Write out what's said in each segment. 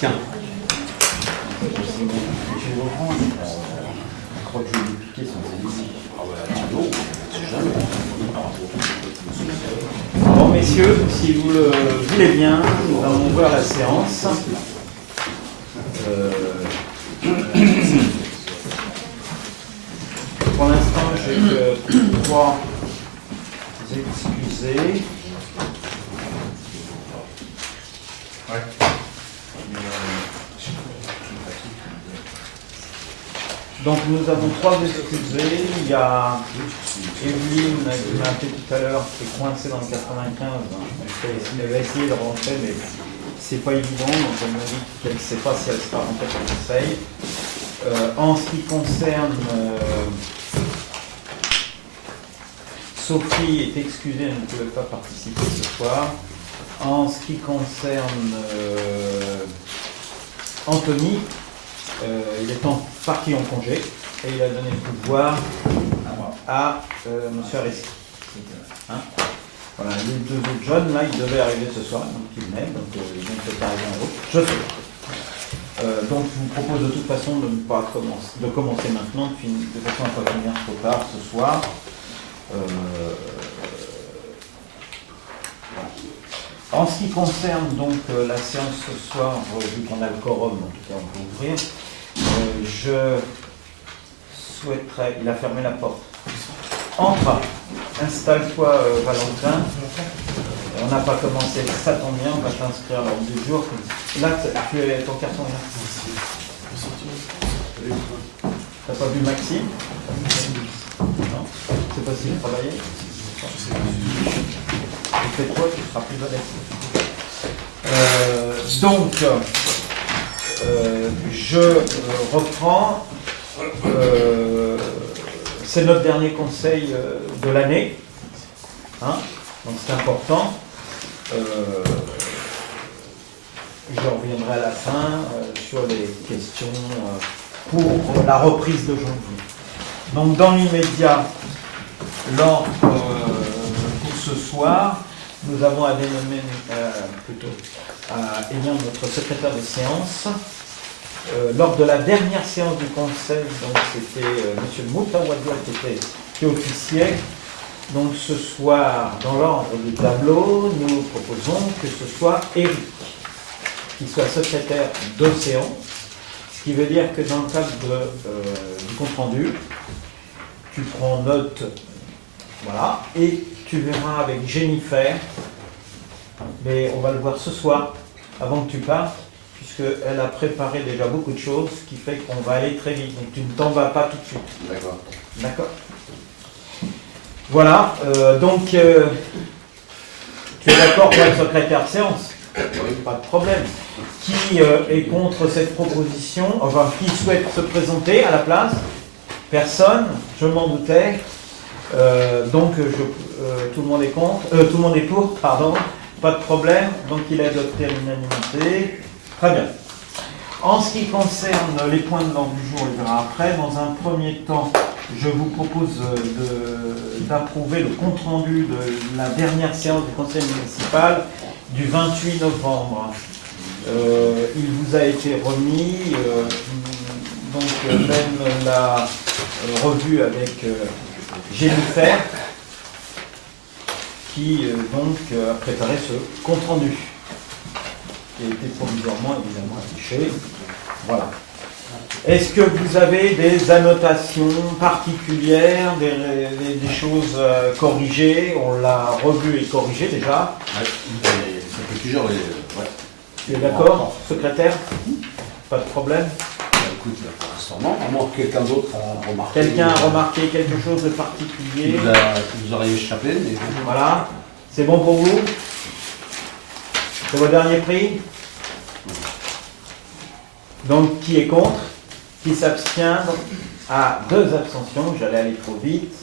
Tiens. Je vais reprendre. Je crois que je vais lui piquer son téléphone. Ah ouais, non, c'est jamais. Bon, messieurs, si vous le voulez bien, nous allons voir la séance. Pour l'instant, j'ai que 3 excusés. Ouais. Donc nous avons 3 excusés. Il y a Evelyne qui m'a appelé tout à l'heure, qui est coincée dans le 95. Elle va essayer de rentrer, mais c'est pas évident. Donc elle m'a dit qu'elle ne sait pas si elle sera rentrée pour l'essaye. En ce qui concerne Sophie est excusée, elle ne pouvait pas participer ce soir. En ce qui concerne Anthony, il est parti en congé et il a donné le pouvoir à M. Areski. Hein, voilà, les 2 autres jeunes, là, ils devaient arriver ce soir, donc ils venaient, donc ils vont peut-être arriver en route. Je sais pas. Donc je vous propose de toute façon de ne pas commencer maintenant, de façon à ne pas finir trop tard ce soir. Voilà. En ce qui concerne donc la séance ce soir, vu qu'on a le quorum, en tout cas on peut ouvrir, je souhaiterais, il a fermé la porte. Entre, installe-toi Valentin. On n'a pas commencé, ça tombe bien, on va t'inscrire à l'ordre du jour. Là, tu es ton carton est là. T'as pas vu Maxime? Non. C'est possible de travailler? Tu fais quoi? Tu seras plus à l'aise. Donc, je reprends. C'est notre dernier conseil de l'année. Hein, donc c'est important. Je reviendrai à la fin sur les questions pour la reprise d'aujourd'hui. Donc dans l'immédiat, l'ordre pour ce soir, nous avons à dénommer ayant notre secrétaire de séance. Lors de la dernière séance du conseil, donc c'était M. Moutawadia qui officiait. Donc ce soir, dans l'ordre du tableau, nous proposons que ce soit Eric qui soit secrétaire de séance, ce qui veut dire que dans le cadre du compte-rendu, tu prends note, voilà, et tu verras avec Jennifer, mais on va le voir ce soir, avant que tu partes, puisqu'elle a préparé déjà beaucoup de choses, ce qui fait qu'on va aller très vite, donc tu ne t'en vas pas tout de suite. D'accord. D'accord. Voilà, donc tu es d'accord pour être secrétaire de séance? Oui, pas de problème. Qui est contre cette proposition? Enfin, qui souhaite se présenter à la place? Personne, je m'en doutais. Donc tout le monde est contre, tout le monde est pour, pardon, pas de problème. Donc il est adopté à l'unanimité. Très bien. En ce qui concerne les points de l'ordre du jour, on les verra après. Dans un premier temps, je vous propose d'approuver le compte-rendu de la dernière séance du conseil municipal du 28 novembre. Il vous a été remis, donc même la revue avec Jennifer, qui donc a préparé ce compte-rendu, qui a été provisoirement évidemment affiché. Voilà. Est-ce que vous avez des annotations particulières, des choses corrigées? On l'a revu et corrigé déjà. Ouais, ça peut toujours les. Ouais. Tu es d'accord, secrétaire? Pas de problème? Écoute, pour l'instant, non, à moins que quelqu'un d'autre a remarqué. Quelqu'un a remarqué quelque chose de particulier? Qui vous aurait échappé, mais. Voilà. C'est bon pour vous? C'est votre dernier prix? Donc, qui est contre? Qui s'abstient? À 2 abstentions, j'allais aller trop vite.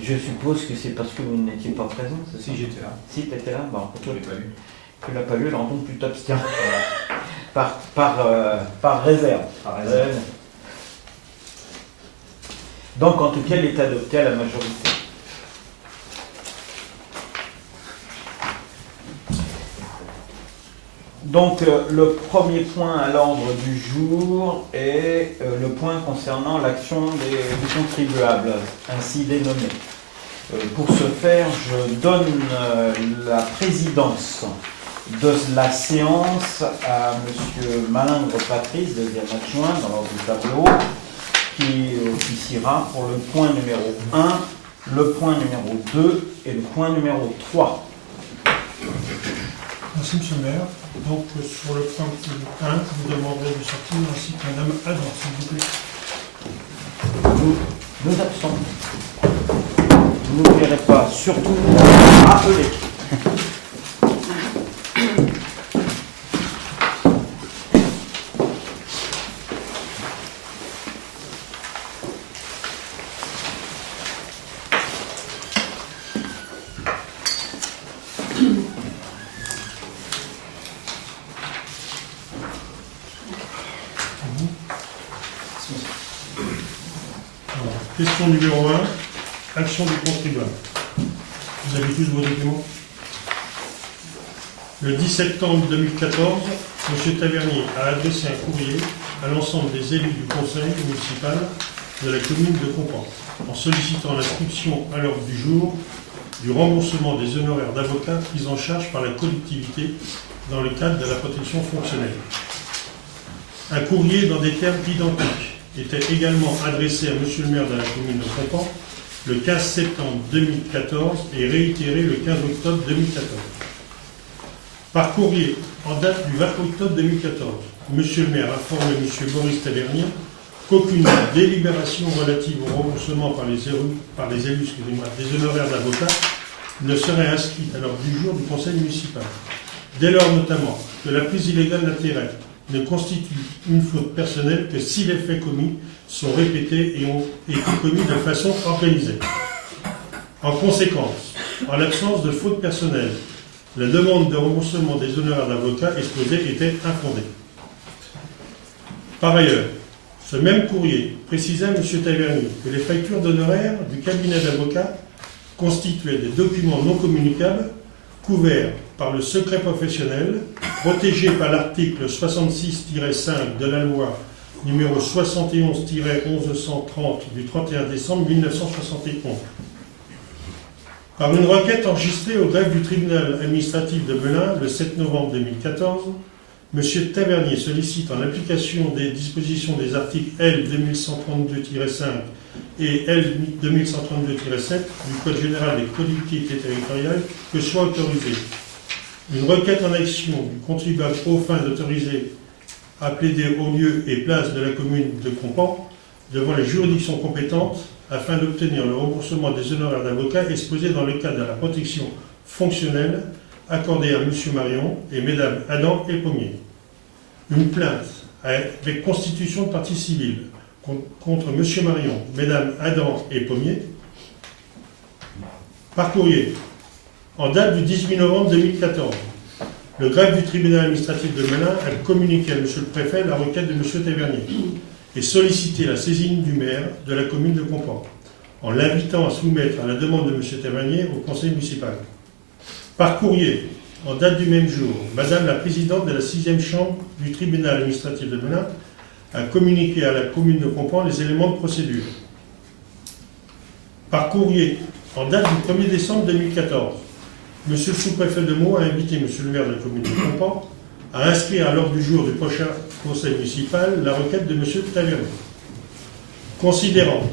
Je suppose que c'est parce que vous n'étiez pas présent. Si j'étais là. Si tu étais là, bon, Je ne l'ai pas vu. tu ne l'as pas vu, alors donc tu t'abstiens. par réserve. Par réserve. Donc en tout cas, il est adopté à la majorité. Donc, le premier point à l'ordre du jour est le point concernant l'action du contribuable, ainsi dénommé. Pour ce faire, je donne la présidence de la séance à M. Malingre Patrice, deuxième adjoint dans l'ordre du tableau, qui officiera pour le point numéro 1, le point numéro 2 et le point numéro 3. Merci, Monsieur le maire. Donc, sur le point 1, vous demanderez de sortir ainsi que Madame Adam, s'il vous plaît. Nous absents. Vous n'oublierez pas, surtout, rappeler. Alors, question numéro 1, action du contribuable. Vous avez tous vos documents. Le 10 septembre 2014, M. Tavernier a adressé un courrier à l'ensemble des élus du conseil municipal de la commune de Compan, en sollicitant l'inscription à l'ordre du jour du remboursement des honoraires d'avocats pris en charge par la collectivité dans le cadre de la protection fonctionnelle. Un courrier dans des termes identiques était également adressé à M. le maire de la commune de Compan le 15 septembre 2014 et réitéré le 15 octobre 2014. Par courrier en date du 20 octobre 2014, M. le maire informe M. Boris Tavernier qu'aucune délibération relative au remboursement par les élus des honoraires d'avocats ne serait inscrite à l'ordre du jour du conseil municipal. Dès lors notamment que la prise illégale d'intérêt ne constitue une faute personnelle que si les faits commis sont répétés et ont été commis de façon organisée. En conséquence, en l'absence de faute personnelle, la demande de remboursement des honoraires d'avocat exposés était infondée. Par ailleurs, ce même courrier précisait à M. Tavernier que les factures d'honoraires du cabinet d'avocats constituaient des documents non communicables couverts par le secret professionnel, protégé par l'article 66-5 de la loi numéro 71-1130 du 31 décembre 1971. Par une requête enregistrée au greffe du tribunal administratif de Melun le 7 novembre 2014, M. Tavernier sollicite, en application des dispositions des articles L. 2132-5 et L. 2132-7 du Code général des collectivités territoriales, que soit autorisée une requête en action du contribuable aux fins d'autoriser à plaider au lieu et place de la commune de Compan devant les juridictions compétentes afin d'obtenir le remboursement des honoraires d'avocat exposés dans le cadre de la protection fonctionnelle accordée à M. Marion et Mmes Adam et Pommier. Une plainte avec constitution de partie civile contre M. Marion, Mmes Adam et Pommier, par courrier, en date du 18 novembre 2014, le greffe du tribunal administratif de Melun a communiqué à M. le préfet la requête de M. Tavernier et sollicité la saisine du maire de la commune de Compan, en l'invitant à soumettre à la demande de M. Tavernier au conseil municipal. Par courrier, en date du même jour, Madame la présidente de la 6e chambre du tribunal administratif de Melun a communiqué à la commune de Compan les éléments de procédure. Par courrier, en date du 1er décembre 2014, M. le sous-préfet de Meaux a invité M. le maire de la commune de Compan à inscrire à l'ordre du jour du prochain conseil municipal la requête de M. Tavernier. Considérant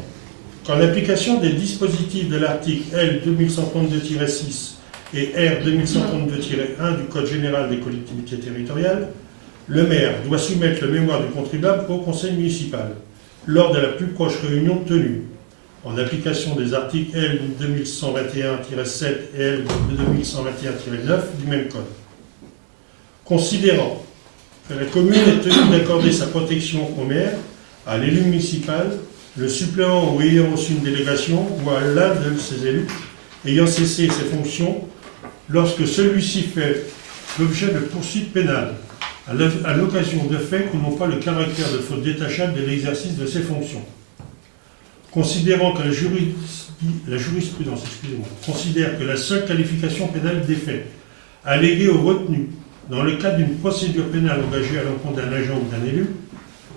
qu'en application des dispositifs de l'article L. 2132-6 et R. 2132-1 du Code général des collectivités territoriales, le maire doit soumettre le mémoire du contribuable au conseil municipal lors de la plus proche réunion tenue, en application des articles L. 2121-7 et L. 2121-9 du même code. Considérant que la commune est tenue d'accorder sa protection au maire, à l'élu municipal, le suppléant ou ayant reçu une délégation ou à l'un de ses élus ayant cessé ses fonctions lorsque celui-ci fait l'objet de poursuites pénales à l'occasion de faits qui n'ont pas le caractère de faute détachable de l'exercice de ses fonctions. Considérant que la jurisprudence considère que la seule qualification pénale des faits allégués ou retenus dans le cadre d'une procédure pénale engagée à l'encontre d'un agent ou d'un élu,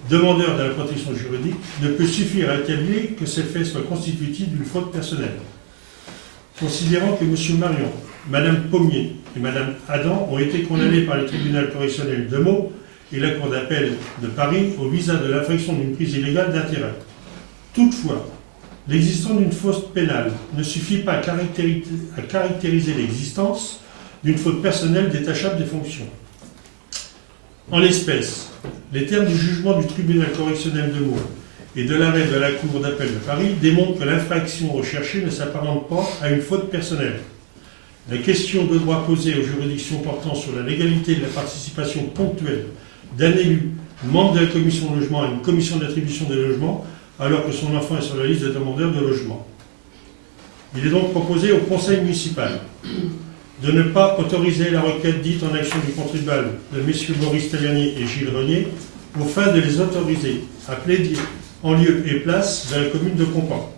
demandeur de la protection juridique, ne peut suffire à établir que ces faits soient constitutifs d'une faute personnelle. Considérant que M. Marion, Mme Pommier et Mme Adam ont été condamnés par le tribunal correctionnel de Meaux et la Cour d'appel de Paris au visa de l'infraction d'une prise illégale d'intérêt. Toutefois, l'existence d'une faute pénale ne suffit pas à caractériser l'existence d'une faute personnelle détachable des fonctions. En l'espèce, les termes du jugement du tribunal correctionnel de Meaux et de l'arrêt de la Cour d'appel de Paris démontrent que l'infraction recherchée ne s'apparente pas à une faute personnelle. La question de droit posée aux juridictions portant sur la légalité de la participation ponctuelle d'un élu, membre de la commission de logement, à une commission d'attribution des logements, alors que son enfant est sur la liste des demandeurs de logement. Il est donc proposé au conseil municipal de ne pas autoriser la requête dite en action du contribuable de M. Maurice Tavernier et Gilles Renier aux fins de les autoriser à plaider en lieu et place de la commune de Compan,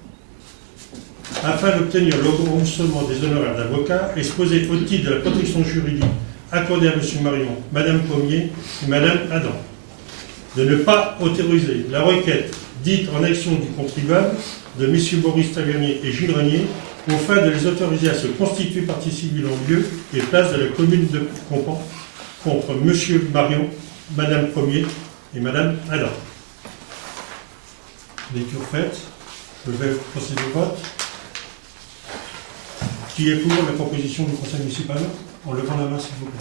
afin d'obtenir le remboursement des honoraires d'avocat exposés au titre de la protection juridique accordée à M. Marion, Mme Pommier et Mme Adam. De ne pas autoriser la requête dite en action du contribuable de M. Maurice Tavernier et Gilles Renier aux fins de les autoriser à se constituer partie civile en lieu et place de la commune de Compan contre M. Marion, Mme Pommier et Mme Adam. Lecture faite, je vais procéder au vote. Qui est pour la proposition du conseil municipal? En levant la main, s'il vous plaît.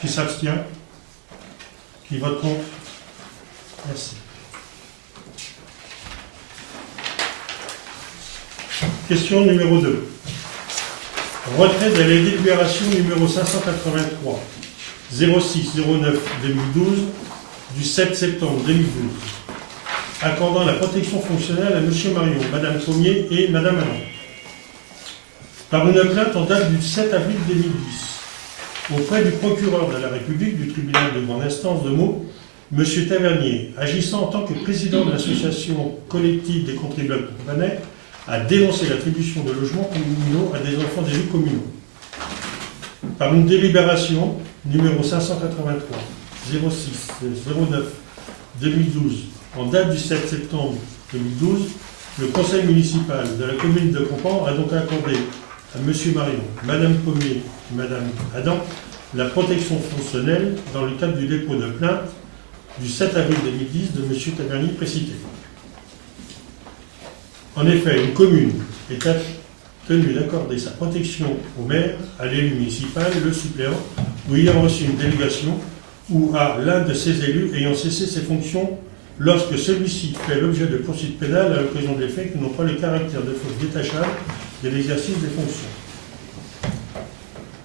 Qui s'abstient? Qui vote contre? Merci. Question numéro 2. Retrait de la délibération numéro 583 06-09-2012 du 7 septembre 2012 accordant la protection fonctionnelle à M. Marion, Mme Pommier et Mme Adam. Par une plainte en date du 7 avril 2010 auprès du procureur de la République du tribunal de grande instance de Meaux, M. Tavernier, agissant en tant que président de l'association collective des contribuables companais, a dénoncé l'attribution de logements communaux à des enfants d'élus communaux. Par une délibération numéro 583 06-09-2012 en date du 7 septembre 2012, le conseil municipal de la commune de Compan a donc accordé à M. Marion, Mme Pommier et Mme Adam la protection fonctionnelle dans le cadre du dépôt de plainte du 7 avril 2010 de M. Tavernier précité. En effet, une commune est tenue d'accorder sa protection au maire, à l'élu municipal, le suppléant, ou ayant reçu une délégation, ou à l'un de ses élus ayant cessé ses fonctions lorsque celui-ci fait l'objet de poursuites pénales à l'occasion des faits qui n'ont pas le caractère de faute détachable de l'exercice des fonctions.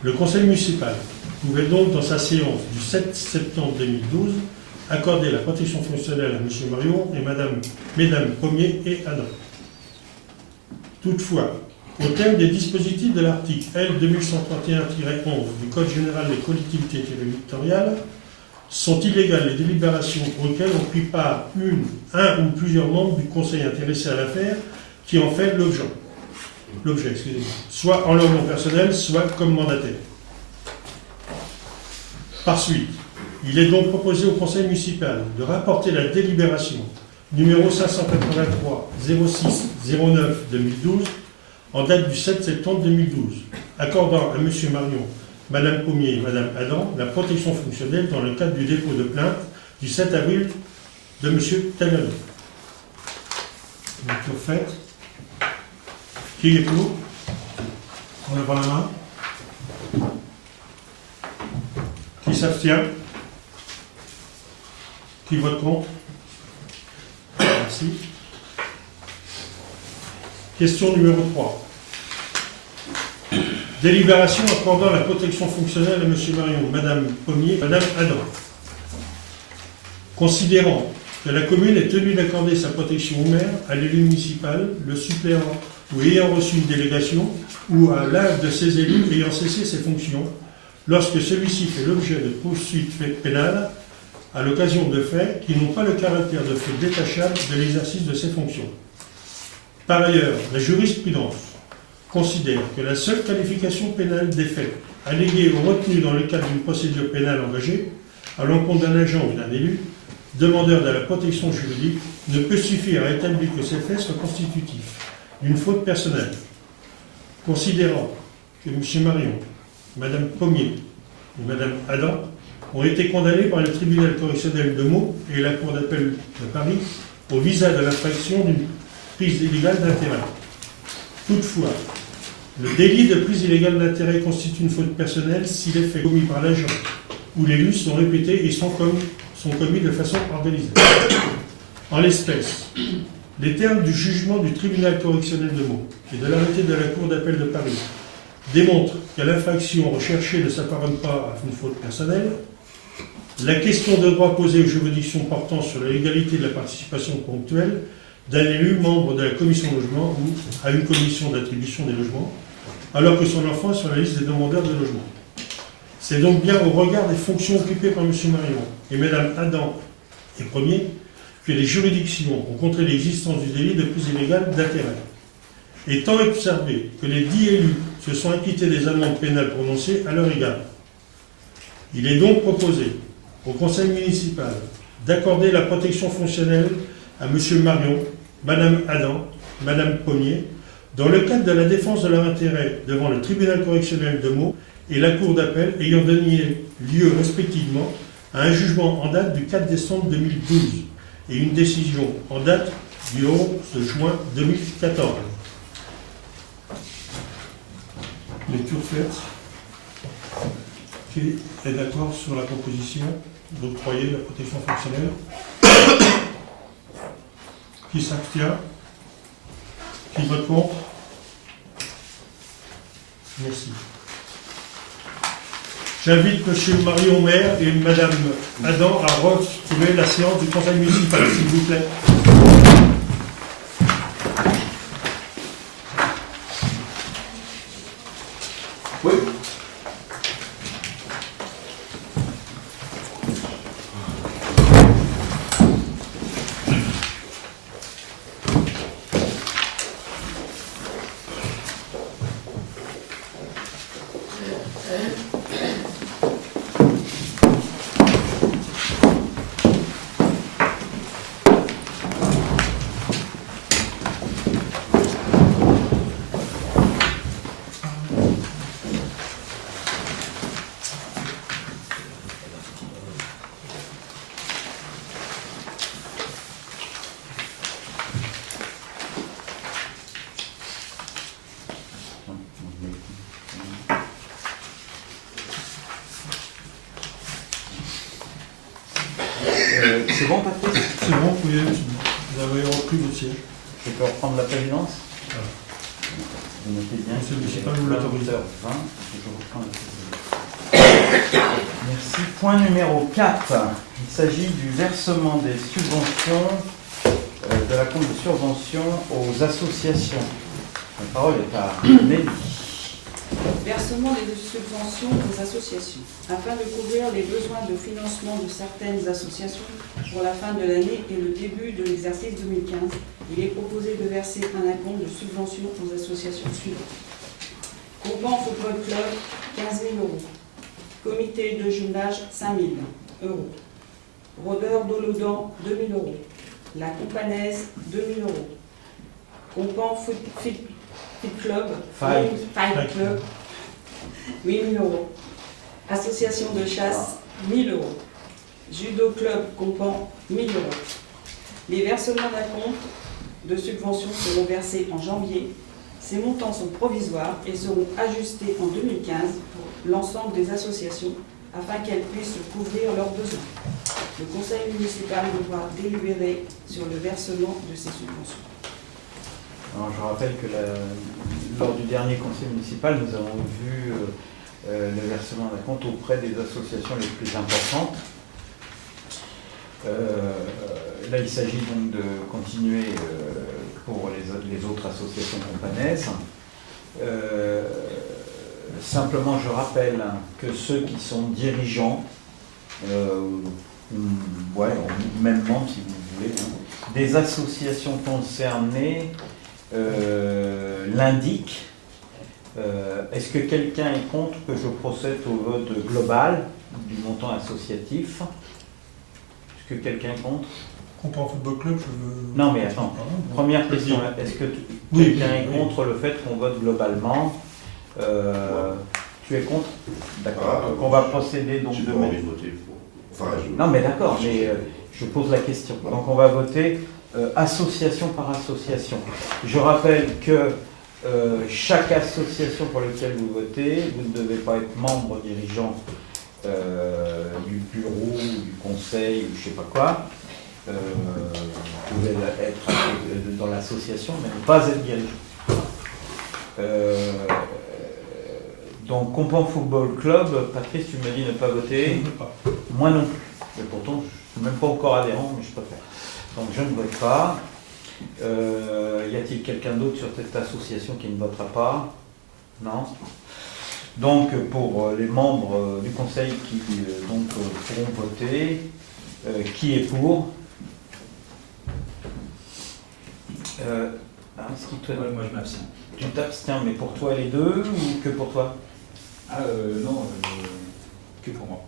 Le conseil municipal pouvait donc, dans sa séance du 7 septembre 2012, accorder la protection fonctionnelle à M. Marion et Mesdames Pommier et Adam. Toutefois, au terme des dispositifs de l'article L. 2131-11 du Code général des collectivités territoriales, sont illégales les délibérations auxquelles ont pris part un ou plusieurs membres du conseil intéressé à l'affaire qui en fait l'objet, soit en leur nom personnel, soit comme mandataire. Par suite, il est donc proposé au conseil municipal de rapporter la délibération numéro 583 06-09-2012 en date du 7 septembre 2012, accordant à M. Marion, Mme Pommier et Mme Adam la protection fonctionnelle dans le cadre du dépôt de plainte du 7 avril de M. Tavernier. Lecture faite. Qui est pour? On lève la main. Qui s'abstient? Qui vote contre? Merci. Question numéro 3. Délibération accordant la protection fonctionnelle à M. Marion, Mme Pommier, Mme Adam. Considérant que la commune est tenue d'accorder sa protection au maire, à l'élu municipal, le suppléant ou ayant reçu une délégation, ou à l'un de ses élus ayant cessé ses fonctions, lorsque celui-ci fait l'objet de poursuites pénales à l'occasion de faits qui n'ont pas le caractère de faits détachables de l'exercice de ses fonctions. Par ailleurs, la jurisprudence considère que la seule qualification pénale des faits allégués ou retenus dans le cadre d'une procédure pénale engagée à l'encontre d'un agent ou d'un élu, demandeur de la protection juridique, ne peut suffire à établir que ces faits soient constitutifs d'une faute personnelle. Considérant que M. Marion, Mme Pommier et Mme Adam ont été condamnés par le tribunal correctionnel de Meaux et la Cour d'appel de Paris au visa de l'infraction d'une prise illégale d'intérêt. Toutefois, le délit de prise illégale d'intérêt constitue une faute personnelle si les faits commis par l'agent ou l'élu sont répétés et sont commis de façon organisée. En l'espèce, les termes du jugement du tribunal correctionnel de Meaux et de l'arrêté de la Cour d'appel de Paris démontrent que l'infraction recherchée ne s'apparente pas à une faute personnelle. La question de droit posée aux juridictions portant sur la légalité de la participation ponctuelle d'un élu membre de la commission logement ou à une commission d'attribution des logements, alors que son enfant est sur la liste des demandeurs de logement. C'est donc bien au regard des fonctions occupées par M. Marion et Mme Adam et Pommier que les juridictions ont contré l'existence du délit de prise illégale d'intérêt. Étant observé que les 10 élus se sont acquittés des amendes pénales prononcées à leur égard, il est donc proposé au Conseil municipal d'accorder la protection fonctionnelle à M. Marion, Mme Adam, Mme Pommier, dans le cadre de la défense de leur intérêt devant le tribunal correctionnel de Meaux et la Cour d'appel ayant donné lieu respectivement à un jugement en date du 4 décembre 2012 et une décision en date du 11 juin 2014. Lecture faite. Qui est d'accord sur la proposition d'octroyer la protection fonctionnelle? Qui s'abstient? Qui vote contre? Merci. J'invite M. Marion Maire et Mme Adam à retrouver la séance du Conseil municipal, s'il vous plaît. Oui. C'est bon, Patrick? C'est bon, vous avez repris votre siège. Je peux reprendre la présidence? Voilà. Vous notez bien. Monsieur le municipal, vous l'autorisez. 20h20, je reprends la présidence. Merci. Point numéro 4. Il s'agit du versement des subventions de la compte de subvention aux associations. La parole est à Nelly. Versement des subventions aux associations. Afin de couvrir les besoins de financement de certaines associations pour la fin de l'année et le début de l'exercice 2015, il est proposé de verser un acompte de subventions aux associations suivantes. Compan Football Club, 15 000 euros. Comité de jumelage, 5 000 euros. Rôdeur d'Olodan, 2 000 euros. La Companaise, 2 000 euros. Compan Fight Club, 8 000 euros. Association de chasse, 1 000 euros. Judo Club Compan, 1 000 euros. Les versements d'acompte de subventions seront versés en janvier. Ces montants sont provisoires et seront ajustés en 2015 pour l'ensemble des associations afin qu'elles puissent couvrir leurs besoins. Le conseil municipal devra délibérer sur le versement de ces subventions. Alors, je rappelle que lors du dernier conseil municipal, nous avons vu le versement d'un compte auprès des associations les plus importantes. Là, il s'agit donc de continuer pour les autres associations companaises. Simplement, je rappelle que ceux qui sont dirigeants, même membres si vous voulez, des associations concernées l'indiquent Est-ce que quelqu'un est contre que je procède au vote global du montant associatif? Est-ce que quelqu'un est contre? Compan Football Club, je veux... Non, mais attends. Pardon, bon. Première Vas-y. question. Est-ce que Oui, quelqu'un est oui. contre le fait qu'on vote globalement? Tu es contre? D'accord. Donc on va procéder donc J'ai de pas envie de voter pour. Enfin, je... Non, mais d'accord, mais je pose la question. Donc on va voter association par association. Je rappelle que chaque association pour laquelle vous votez, vous ne devez pas être membre dirigeant du bureau, du conseil, ou je sais pas quoi. Vous pouvez être dans l'association, mais ne pas être dirigeant. Donc, Compan Football Club, Patrice, tu me dis ne pas voter. Je ne veux pas. Moi non plus. Et pourtant, je ne suis même pas encore adhérent, mais je préfère. Donc, je ne vote pas. Y a-t-il quelqu'un d'autre sur cette association qui ne votera pas? Non. Donc, pour les membres du conseil qui pourront voter, qui est pour? Ouais, moi je m'abstiens. Tu t'abstiens, mais pour toi les deux ou que pour toi? Ah non, que pour moi.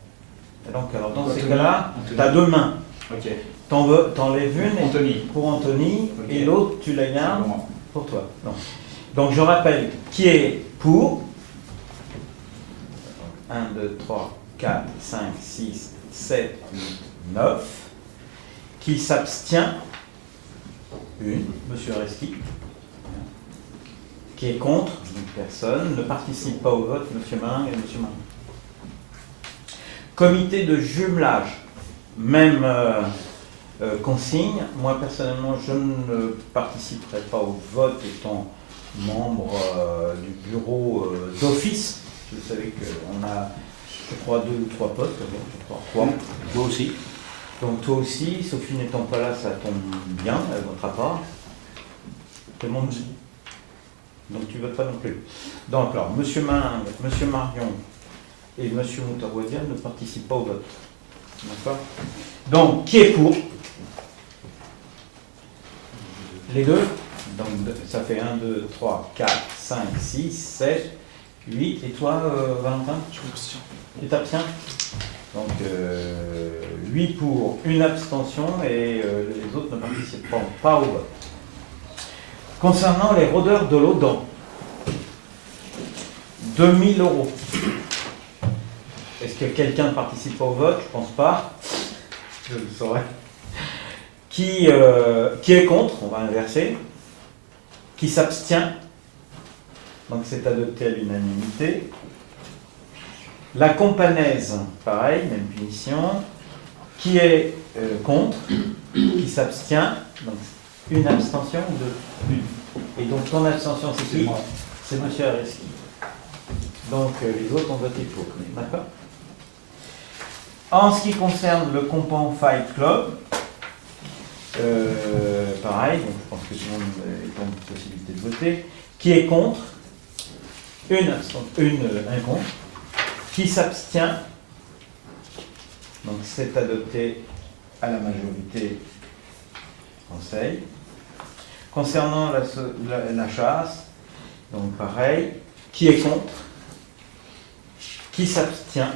Et donc, alors dans Anthony. ces cas-là, Anthony. tu as deux mains. Ok. T'enlèves une et Anthony. pour Anthony, Ok. et l'autre tu la C'est gardes pour moi. pour toi. Non. Donc je rappelle qui est pour. 1, 2, 3, 4, 5, 6, 7, 8, 9. Qui s'abstient? Une, Monsieur Reski. Qui est contre? Donc personne. Ne participe pas au vote, Monsieur Marin et Monsieur Marin. Comité de jumelage. Même consigne. Moi personnellement, je ne participerai pas au vote étant membre du bureau d'office. Vous savez qu'on a, je crois, 2 ou 3 postes. Je crois 3. Moi aussi. Donc toi aussi, Sophie n'étant pas là, ça tombe bien, elle ne votera pas. Tout le monde aussi. Donc tu ne votes pas non plus. Donc alors, Monsieur Marin, Monsieur Marion et Monsieur Moutarouadia ne participent pas au vote. D'accord? Donc, qui est pour? Les deux? Donc ça fait 1, 2, 3, 4, 5, 6, 7, 8. Et toi, Valentin? Je m'abstiens. Tu t'abstiens? Donc 8 pour, une abstention et les autres ne participeront pas au vote. Concernant les rôdeurs de l'Audan, 2 000 €. Est-ce que quelqu'un ne participe pas au vote? Je ne pense pas. Je le saurais. Qui est contre? On va inverser. Qui s'abstient? Donc c'est adopté à l'unanimité. La companaise, pareil, même punition. Qui est contre? Qui s'abstient? Donc une abstention ou deux? Une. Et donc ton abstention, c'est qui? moi. C'est Monsieur Areski. Donc les autres ont voté pour. D'accord? En ce qui concerne le Compan Fight Club, pareil, donc je pense que tout le monde est en possibilité de voter. Qui est contre? Un contre. Qui s'abstient? Donc c'est adopté à la majorité conseil. Concernant la chasse, donc pareil. Qui est contre? Qui s'abstient?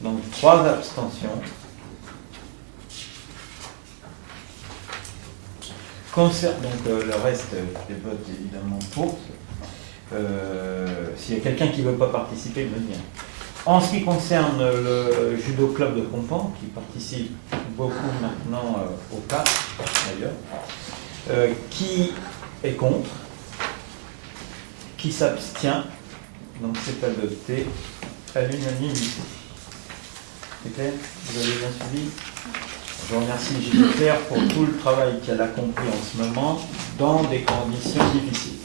Donc 3 abstentions. Donc le reste des votes évidemment pour. S'il y a quelqu'un qui ne veut pas participer, il me dit. En ce qui concerne le judo club de Compan, qui participe beaucoup maintenant au CAP d'ailleurs, qui est contre? Qui s'abstient? Donc c'est adopté à l'unanimité. C'est clair? Vous avez bien suivi? Je remercie Gilles Claire pour tout le travail qu'elle accomplit en ce moment dans des conditions difficiles.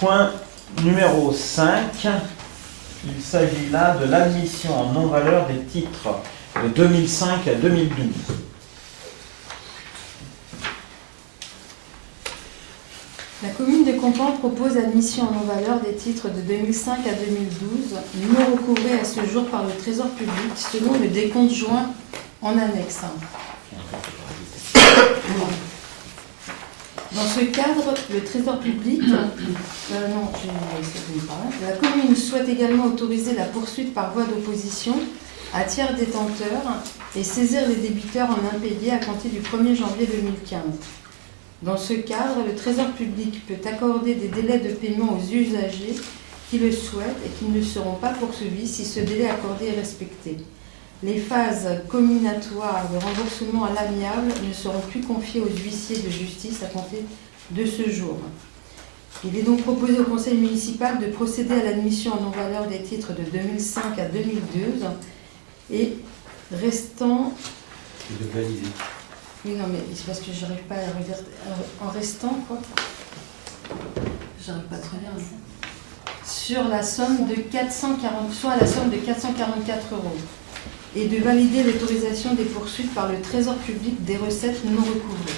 Point numéro 5. Il s'agit là de l'admission en non-valeur des titres de 2005 à 2012. La commune de Compan propose admission en non-valeur des titres de 2005 à 2012, non recouvrés à ce jour par le Trésor public, selon le décompte joint en annexe. Dans ce cadre, le Trésor public, la commune souhaite également autoriser la poursuite par voie d'opposition à tiers détenteur et saisir les débiteurs en impayés à compter du 1er janvier 2015. Dans ce cadre, le Trésor public peut accorder des délais de paiement aux usagers qui le souhaitent et qui ne seront pas poursuivis si ce délai accordé est respecté. Les phases comminatoires de remboursement à l'amiable ne seront plus confiées aux huissiers de justice à compter de ce jour. Il est donc proposé au conseil municipal de procéder à l'admission en non-valeur des titres de 2005 à 2012 et restant... De valider. Oui, non, mais c'est parce que je n'arrive pas à redire en restant, quoi. J'arrive pas à te relire. Sur la somme de 440, soit la somme de 444 €. Et de valider l'autorisation des poursuites par le Trésor public des recettes non recouvrées.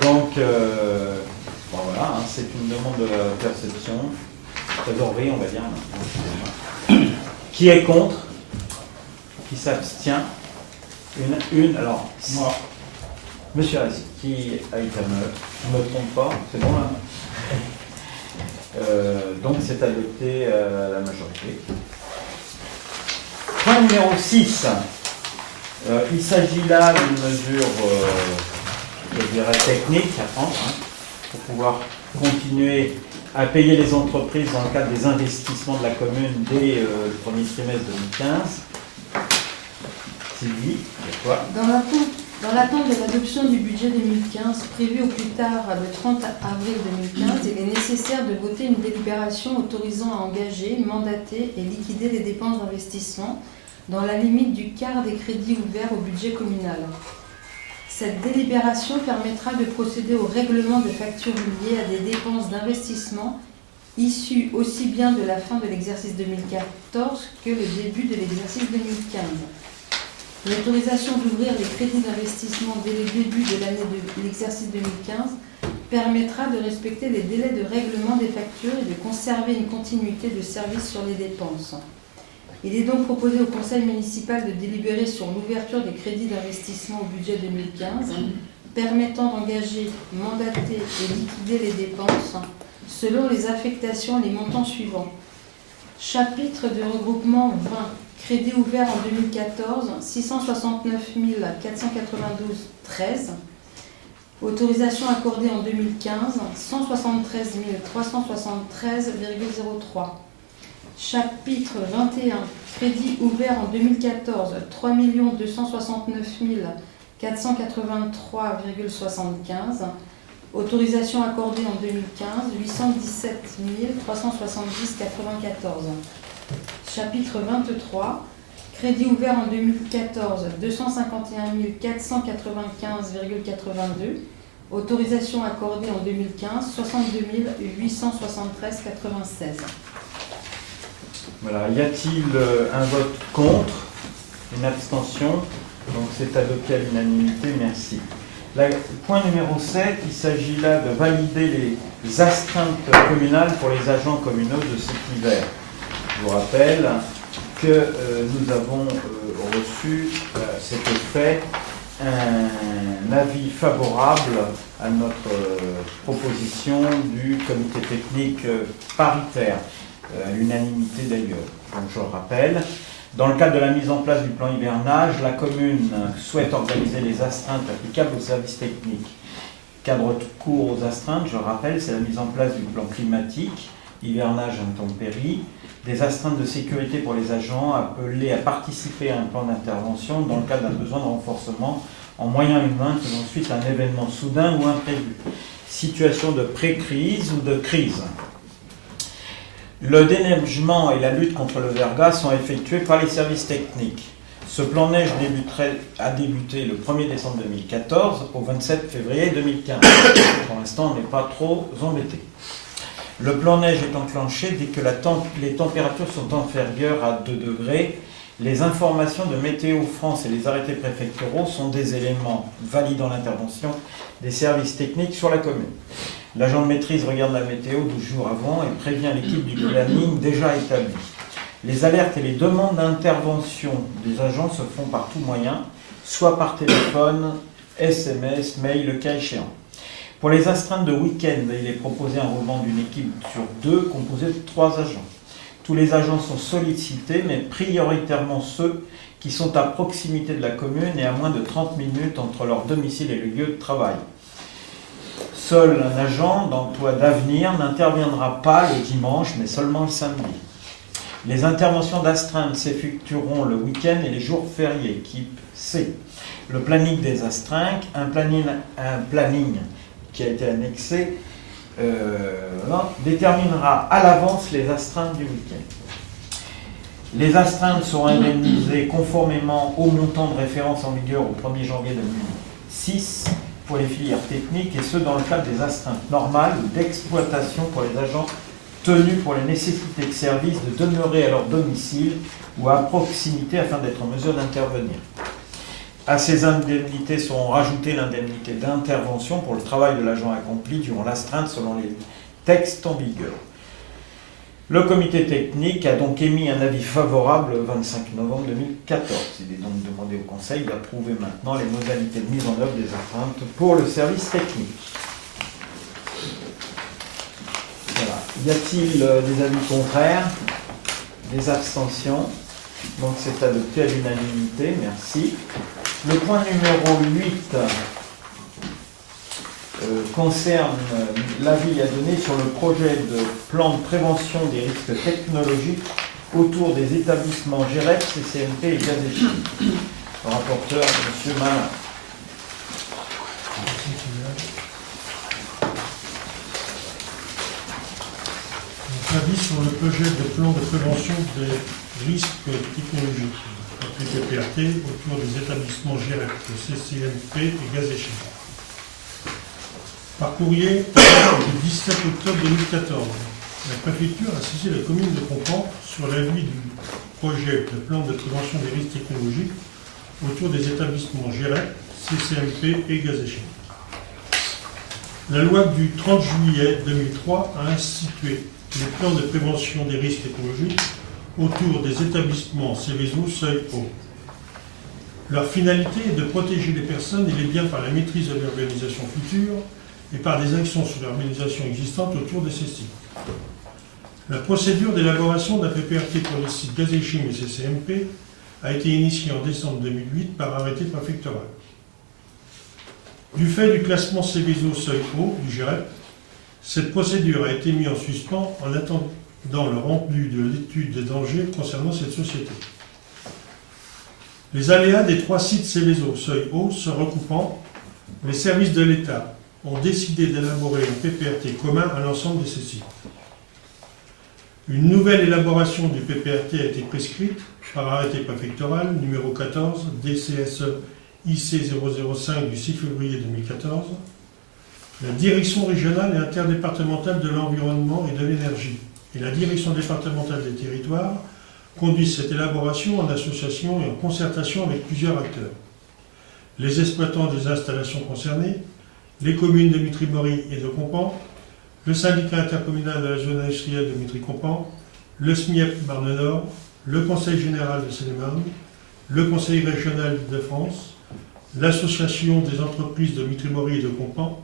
Donc, bon, voilà, hein, c'est une demande de la perception, trésorerie, on va dire. Qui est contre? Qui s'abstient? Alors, moi, Monsieur Rassi, qui a été je ne me trompe pas, c'est bon là. Donc c'est adopté à la majorité. Point numéro 6. Il s'agit là d'une mesure, je dirais, technique à prendre, hein, pour pouvoir continuer à payer les entreprises dans le cadre des investissements de la commune dès le premier trimestre 2015. Sylvie, c'est quoi? Dans l'attente de l'adoption du budget 2015, prévu au plus tard le 30 avril 2015, il est nécessaire de voter une délibération autorisant à engager, mandater et liquider les dépenses d'investissement dans la limite du quart des crédits ouverts au budget communal. Cette délibération permettra de procéder au règlement de factures liées à des dépenses d'investissement issues aussi bien de la fin de l'exercice 2014 que le début de l'exercice 2015. L'autorisation d'ouvrir les crédits d'investissement dès le début de l'année de l'exercice 2015 permettra de respecter les délais de règlement des factures et de conserver une continuité de service sur les dépenses. Il est donc proposé au conseil municipal de délibérer sur l'ouverture des crédits d'investissement au budget 2015, permettant d'engager, mandater et liquider les dépenses selon les affectations et les montants suivants. Chapitre de regroupement 20. Crédit ouvert en 2014, 669 492,13. Autorisation accordée en 2015, 173 373,03. Chapitre 21. Crédit ouvert en 2014, 3 269 483,75. Autorisation accordée en 2015, 817 370,94. Chapitre 23, crédit ouvert en 2014, 251 495,82. Autorisation accordée en 2015, 62 873,96. Voilà, y a-t-il un vote contre? Une abstention? Donc c'est adopté à l'unanimité, merci. Point numéro 7, il s'agit là de valider les astreintes communales pour les agents communaux de cet hiver. Je vous rappelle que nous avons reçu cet effet un avis favorable à notre proposition du comité technique paritaire, à l'unanimité d'ailleurs. Donc je le rappelle, dans le cadre de la mise en place du plan hivernage, la commune souhaite organiser les astreintes applicables aux services techniques. Cadre court aux astreintes, je rappelle, c'est la mise en place du plan climatique, hivernage intempéries, des astreintes de sécurité pour les agents appelés à participer à un plan d'intervention dans le cadre d'un besoin de renforcement en moyens humains faisant suite à un événement soudain ou imprévu. Situation de pré-crise ou de crise. Le déneigement et la lutte contre le verglas sont effectués par les services techniques. Ce plan neige a débuté le 1er décembre 2014 au 27 février 2015. Pour l'instant, on n'est pas trop embêtés. Le plan neige est enclenché dès que les températures sont inférieures à 2 degrés. Les informations de Météo France et les arrêtés préfectoraux sont des éléments validant l'intervention des services techniques sur la commune. L'agent de maîtrise regarde la météo 12 jours avant et prévient l'équipe du planning déjà établie. Les alertes et les demandes d'intervention des agents se font par tout moyen, soit par téléphone, SMS, mail, le cas échéant. Pour les astreintes de week-end, il est proposé un roulement d'une équipe sur 2 composée de 3 agents. Tous les agents sont sollicités, mais prioritairement ceux qui sont à proximité de la commune et à moins de 30 minutes entre leur domicile et le lieu de travail. Seul un agent d'emploi d'avenir n'interviendra pas le dimanche, mais seulement le samedi. Les interventions d'astreinte s'effectueront le week-end et les jours fériés, type C. Le planning des astreintes, un planning qui a été annexé, déterminera à l'avance les astreintes du week-end. Les astreintes seront indemnisées conformément au montant de référence en vigueur au 1er janvier 2006 pour les filières techniques et ce dans le cadre des astreintes normales ou d'exploitation pour les agents tenus pour les nécessités de service de demeurer à leur domicile ou à proximité afin d'être en mesure d'intervenir. À ces indemnités seront rajoutées l'indemnité d'intervention pour le travail de l'agent accompli durant l'astreinte selon les textes en vigueur. Le comité technique a donc émis un avis favorable le 25 novembre 2014. Il est donc demandé au Conseil d'approuver maintenant les modalités de mise en œuvre des astreintes pour le service technique. Voilà. Y a-t-il des avis contraires? Des abstentions? Donc c'est adopté à l'unanimité, merci. Le point numéro 8 concerne l'avis à donner sur le projet de plan de prévention des risques technologiques autour des établissements GEREP, CCNP et Gaz et Chimie. Le rapporteur, M. Malin. Avis sur le projet de plan de prévention des risques technologiques, appelé PPRT, autour des établissements GEREP, le CCNP et Gaz et Chimie. Par courrier du 17 octobre 2014, la préfecture a saisi la commune de Compan sur l'avis du projet de plan de prévention des risques technologiques autour des établissements GEREP, CCNP et Gaz et Chimie. La loi du 30 juillet 2003 a institué les plans de prévention des risques technologiques autour des établissements Céveso seuil haut. Leur finalité est de protéger les personnes et les biens par la maîtrise de l'urbanisation future et par des actions sur l'urbanisation existante autour de ces sites. La procédure d'élaboration d'un PPRT pour les sites Gaz et Chimie et CCNP a été initiée en décembre 2008 par arrêté préfectoral. Du fait du classement Céveso seuil haut du GEREP, cette procédure a été mise en suspens en attendant le rendu de l'étude des dangers concernant cette société. Les aléas des 3 sites Céveso seuil haut se recoupant, les services de l'État ont décidé d'élaborer un PPRT commun à l'ensemble de ces sites. Une nouvelle élaboration du PPRT a été prescrite par arrêté préfectoral numéro 14 DCSE IC 005 du 6 février 2014. La direction régionale et interdépartementale de l'environnement et de l'énergie et la direction départementale des territoires conduisent cette élaboration en association et en concertation avec plusieurs acteurs. Les exploitants des installations concernées, les communes de Mitry-Mory et de Compan, le syndicat intercommunal de la zone industrielle de Mitry-Compan, le SMIEP Marne-Nord, le Conseil général de Seine-et-Marne, le Conseil régional de France, l'association des entreprises de Mitry-Mory et de Compan,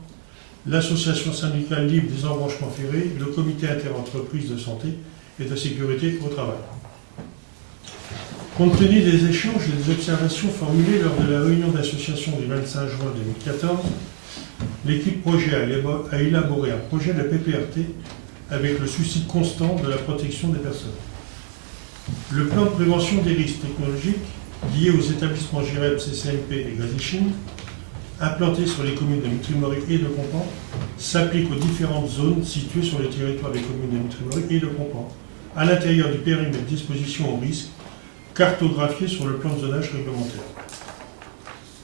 l'association syndicale libre des embranchements ferrés, le comité interentreprises de santé et de sécurité au travail. Compte tenu des échanges et des observations formulées lors de la réunion d'association du 25 juin 2014, l'équipe projet a élaboré un projet de PPRT avec le souci constant de la protection des personnes. Le plan de prévention des risques technologiques liés aux établissements GEREP, CCNP et Gaz et Chimie, implantés sur les communes de Mitry-Mory et de Compan, s'applique aux différentes zones situées sur le territoire des communes de Mitry-Mory et de Compan, à l'intérieur du périmètre d'exposition au risque, cartographié sur le plan de zonage réglementaire.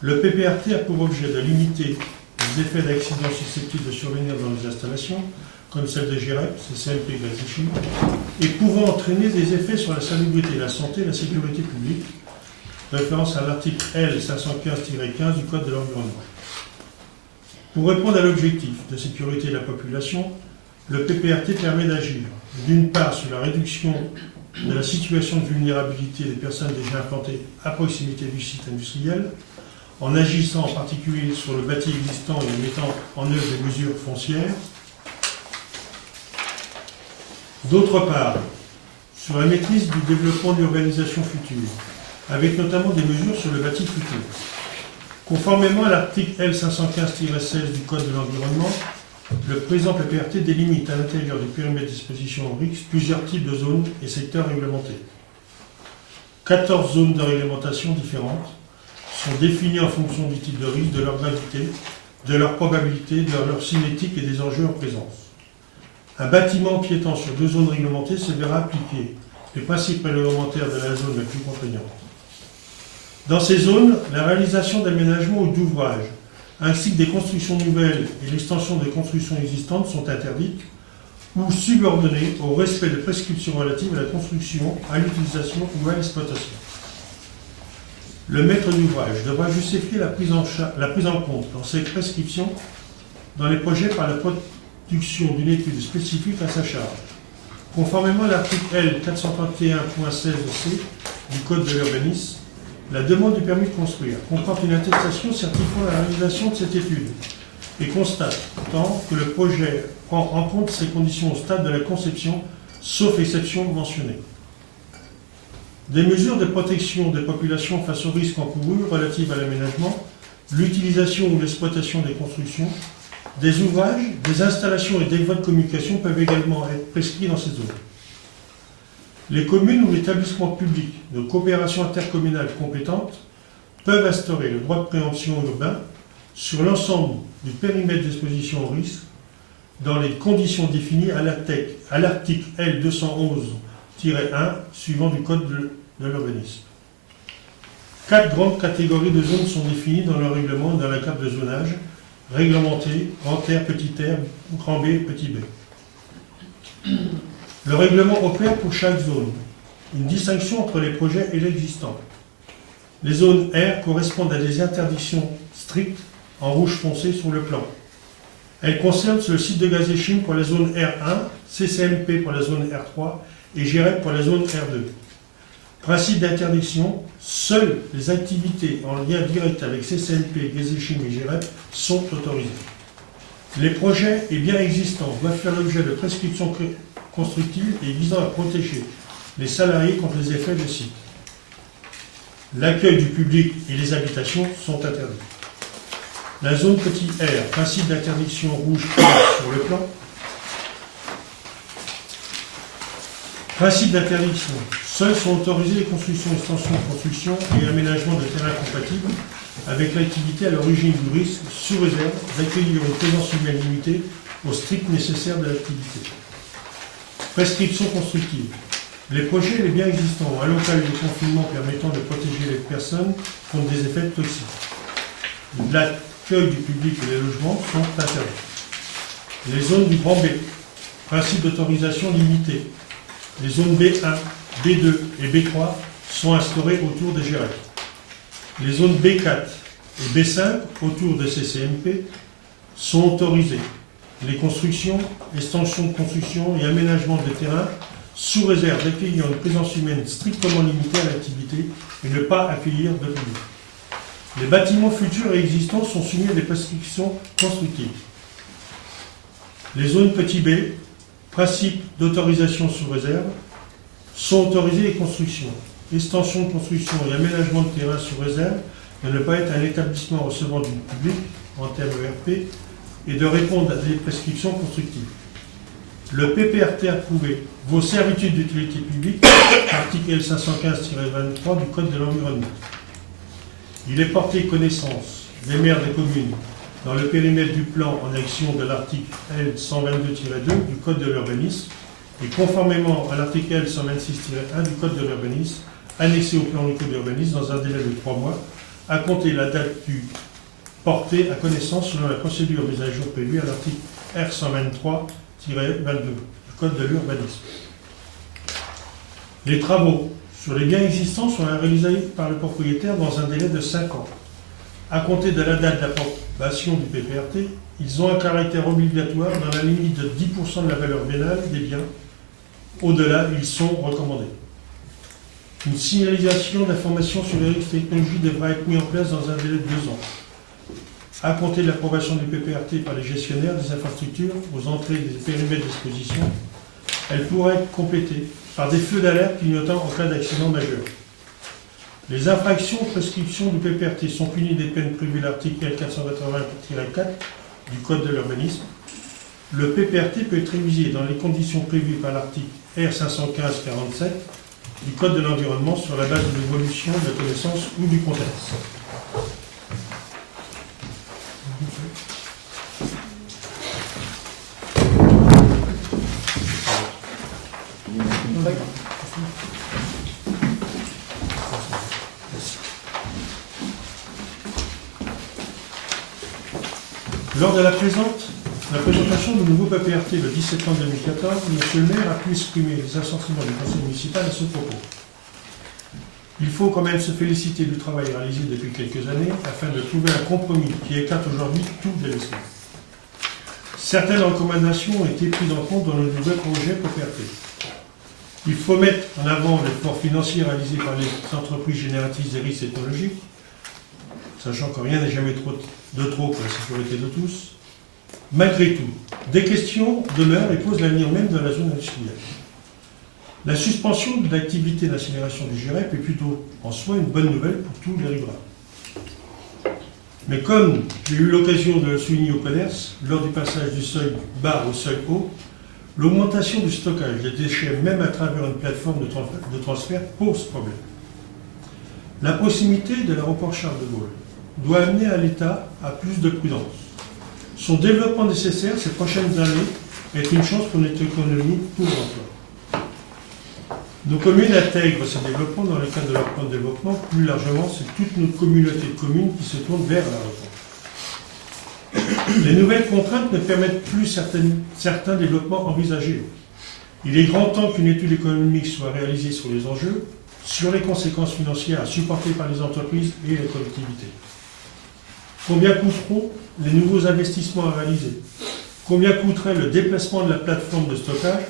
Le PPRT a pour objet de limiter les effets d'accidents susceptibles de survenir dans les installations, comme celle de GEREP, CCNP, Gaz et Chimie, et pouvant entraîner des effets sur la salubrité, la santé et la sécurité publique, référence à l'article L515-15 du Code de l'environnement. Pour répondre à l'objectif de sécurité de la population, le PPRT permet d'agir, d'une part, sur la réduction de la situation de vulnérabilité des personnes déjà implantées à proximité du site industriel, en agissant en particulier sur le bâti existant et en mettant en œuvre des mesures foncières. D'autre part, sur la maîtrise du développement de l'urbanisation future, avec notamment des mesures sur le bâti futur. Conformément à l'article L515-16 du Code de l'environnement, le présent PPRT délimite à l'intérieur du périmètre d'exposition au RICS plusieurs types de zones et secteurs réglementés. 14 zones de réglementation différentes sont définies en fonction du type de risque, de leur gravité, de leur probabilité, de leur cinétique et des enjeux en présence. Un bâtiment piétant sur 2 zones réglementées se verra appliquer les principes réglementaires de la zone la plus contraignante. Dans ces zones, la réalisation d'aménagements ou d'ouvrages, ainsi que des constructions nouvelles et l'extension des constructions existantes sont interdites ou subordonnées au respect de prescriptions relatives à la construction, à l'utilisation ou à l'exploitation. Le maître d'ouvrage devra justifier la prise en compte dans ces prescriptions dans les projets par la production d'une étude spécifique à sa charge. Conformément à l'article L431.16c du Code de l'urbanisme, la demande du permis de construire comporte une attestation certifiant la réalisation de cette étude et constate tant que le projet prend en compte ces conditions au stade de la conception, sauf exception mentionnée. Des mesures de protection des populations face aux risques encourus relatives à l'aménagement, l'utilisation ou l'exploitation des constructions, des ouvrages, des installations et des voies de communication peuvent également être prescrits dans ces zones. Les communes ou l'établissement public de coopération intercommunale compétente peuvent instaurer le droit de préemption urbain sur l'ensemble du périmètre d'exposition au risque dans les conditions définies à l'article L211-1 suivant du Code de l'urbanisme. 4 grandes catégories de zones sont définies dans le règlement et dans la carte de zonage réglementé, grand R, petit r, grand B, petit b. Le règlement opère pour chaque zone une distinction entre les projets et l'existant. Les zones R correspondent à des interdictions strictes en rouge foncé sur le plan. Elles concernent le site de Gazéchine pour la zone R1, CCMP pour la zone R3 et GREP pour la zone R2. Principe d'interdiction, seules les activités en lien direct avec CCMP, Gazéchine et GREP sont autorisées. Les projets et biens existants doivent faire l'objet de prescriptions constructives et visant à protéger les salariés contre les effets de site. L'accueil du public et les habitations sont interdits. La zone petit r, principe d'interdiction rouge sur le plan. Principe d'interdiction. Seules sont autorisées les constructions, extensions, constructions et aménagements de terrains compatibles avec l'activité à l'origine du risque, sous réserve d'accueillir une présence humaine limitée au strict nécessaire de l'activité. Prescription constructive. Les projets et les biens existants ont un local de confinement permettant de protéger les personnes contre des effets toxiques. L'accueil du public et les logements sont interdits. Les zones du grand B. Principe d'autorisation limitée. Les zones B1, B2 et B3 sont instaurées autour des GREP. Les zones B4 et B5 autour de CCMP sont autorisées. Les constructions, extensions de construction et aménagements de terrain sous réserve d'accueillir une présence humaine strictement limitée à l'activité et ne pas accueillir de public. Les bâtiments futurs et existants sont soumis à des prescriptions constructives. Les zones petit b, principe d'autorisation sous réserve, sont autorisées les constructions, extension de construction et aménagement de terrain sous réserve de ne pas être un établissement recevant du public en termes ERP et de répondre à des prescriptions constructives. Le PPRT approuvé vos servitudes d'utilité publique, article L515-23 du Code de l'environnement. Il est porté connaissance des maires des communes dans le périmètre du plan en action de l'article L122-2 du Code de l'urbanisme et conformément à l'article L126-1 du Code de l'urbanisme, annexé au plan local d'urbanisme dans un délai de 3 mois, à compter la date du porté à connaissance selon la procédure mise à jour prévue à l'article R123-22 du Code de l'urbanisme. Les travaux sur les biens existants sont réalisés par le propriétaire dans un délai de 5 ans. À compter de la date d'approbation du PPRT, ils ont un caractère obligatoire dans la limite de 10% de la valeur vénale des biens. Au-delà, ils sont recommandés. Une signalisation d'informations sur les risques technologiques devra être mise en place dans un délai de 2 ans. À compter de l'approbation du PPRT par les gestionnaires des infrastructures aux entrées des périmètres d'exposition, elle pourra être complétée par des feux d'alerte clignotant en cas d'accident majeur. Les infractions aux prescriptions du PPRT sont punies des peines prévues à l'article L480-4 du Code de l'urbanisme. Le PPRT peut être révisé dans les conditions prévues par l'article R515-47 du Code de l'environnement sur la base de l'évolution de la connaissance ou du contexte. Lors de la présentation du nouveau PPRT le 10 septembre 2014, M. le maire a pu exprimer les assentiments du conseil municipal à ce propos. Il faut quand même se féliciter du travail réalisé depuis quelques années afin de trouver un compromis qui écarte aujourd'hui tout délaissement. Certaines recommandations ont été prises en compte dans le nouvel projet PPRT. Il faut mettre en avant l'effort financier réalisé par les entreprises génératrices des risques technologiques, sachant que rien n'est jamais de trop pour la sécurité de tous. Malgré tout, des questions demeurent et posent l'avenir même de la zone industrielle. La suspension de l'activité d'incinération du GIREP est plutôt en soi une bonne nouvelle pour tous les riverains. Mais comme j'ai eu l'occasion de le souligner au CODERS, lors du passage du seuil bas au seuil haut, l'augmentation du stockage des déchets, même à travers une plateforme de transfert, pose problème. La proximité de l'aéroport Charles de Gaulle doit amener à l'État à plus de prudence. Son développement nécessaire ces prochaines années est une chance pour notre économie, pour l'emploi. Nos communes intègrent ce développement dans le cadre de leur plan de développement. Plus largement, c'est toute notre communauté de communes qui se tourne vers l'aéroport. Les nouvelles contraintes ne permettent plus certains développements envisagés. Il est grand temps qu'une étude économique soit réalisée sur les enjeux, sur les conséquences financières à supporter par les entreprises et les collectivités. Combien coûteront les nouveaux investissements à réaliser? Combien coûterait le déplacement de la plateforme de stockage?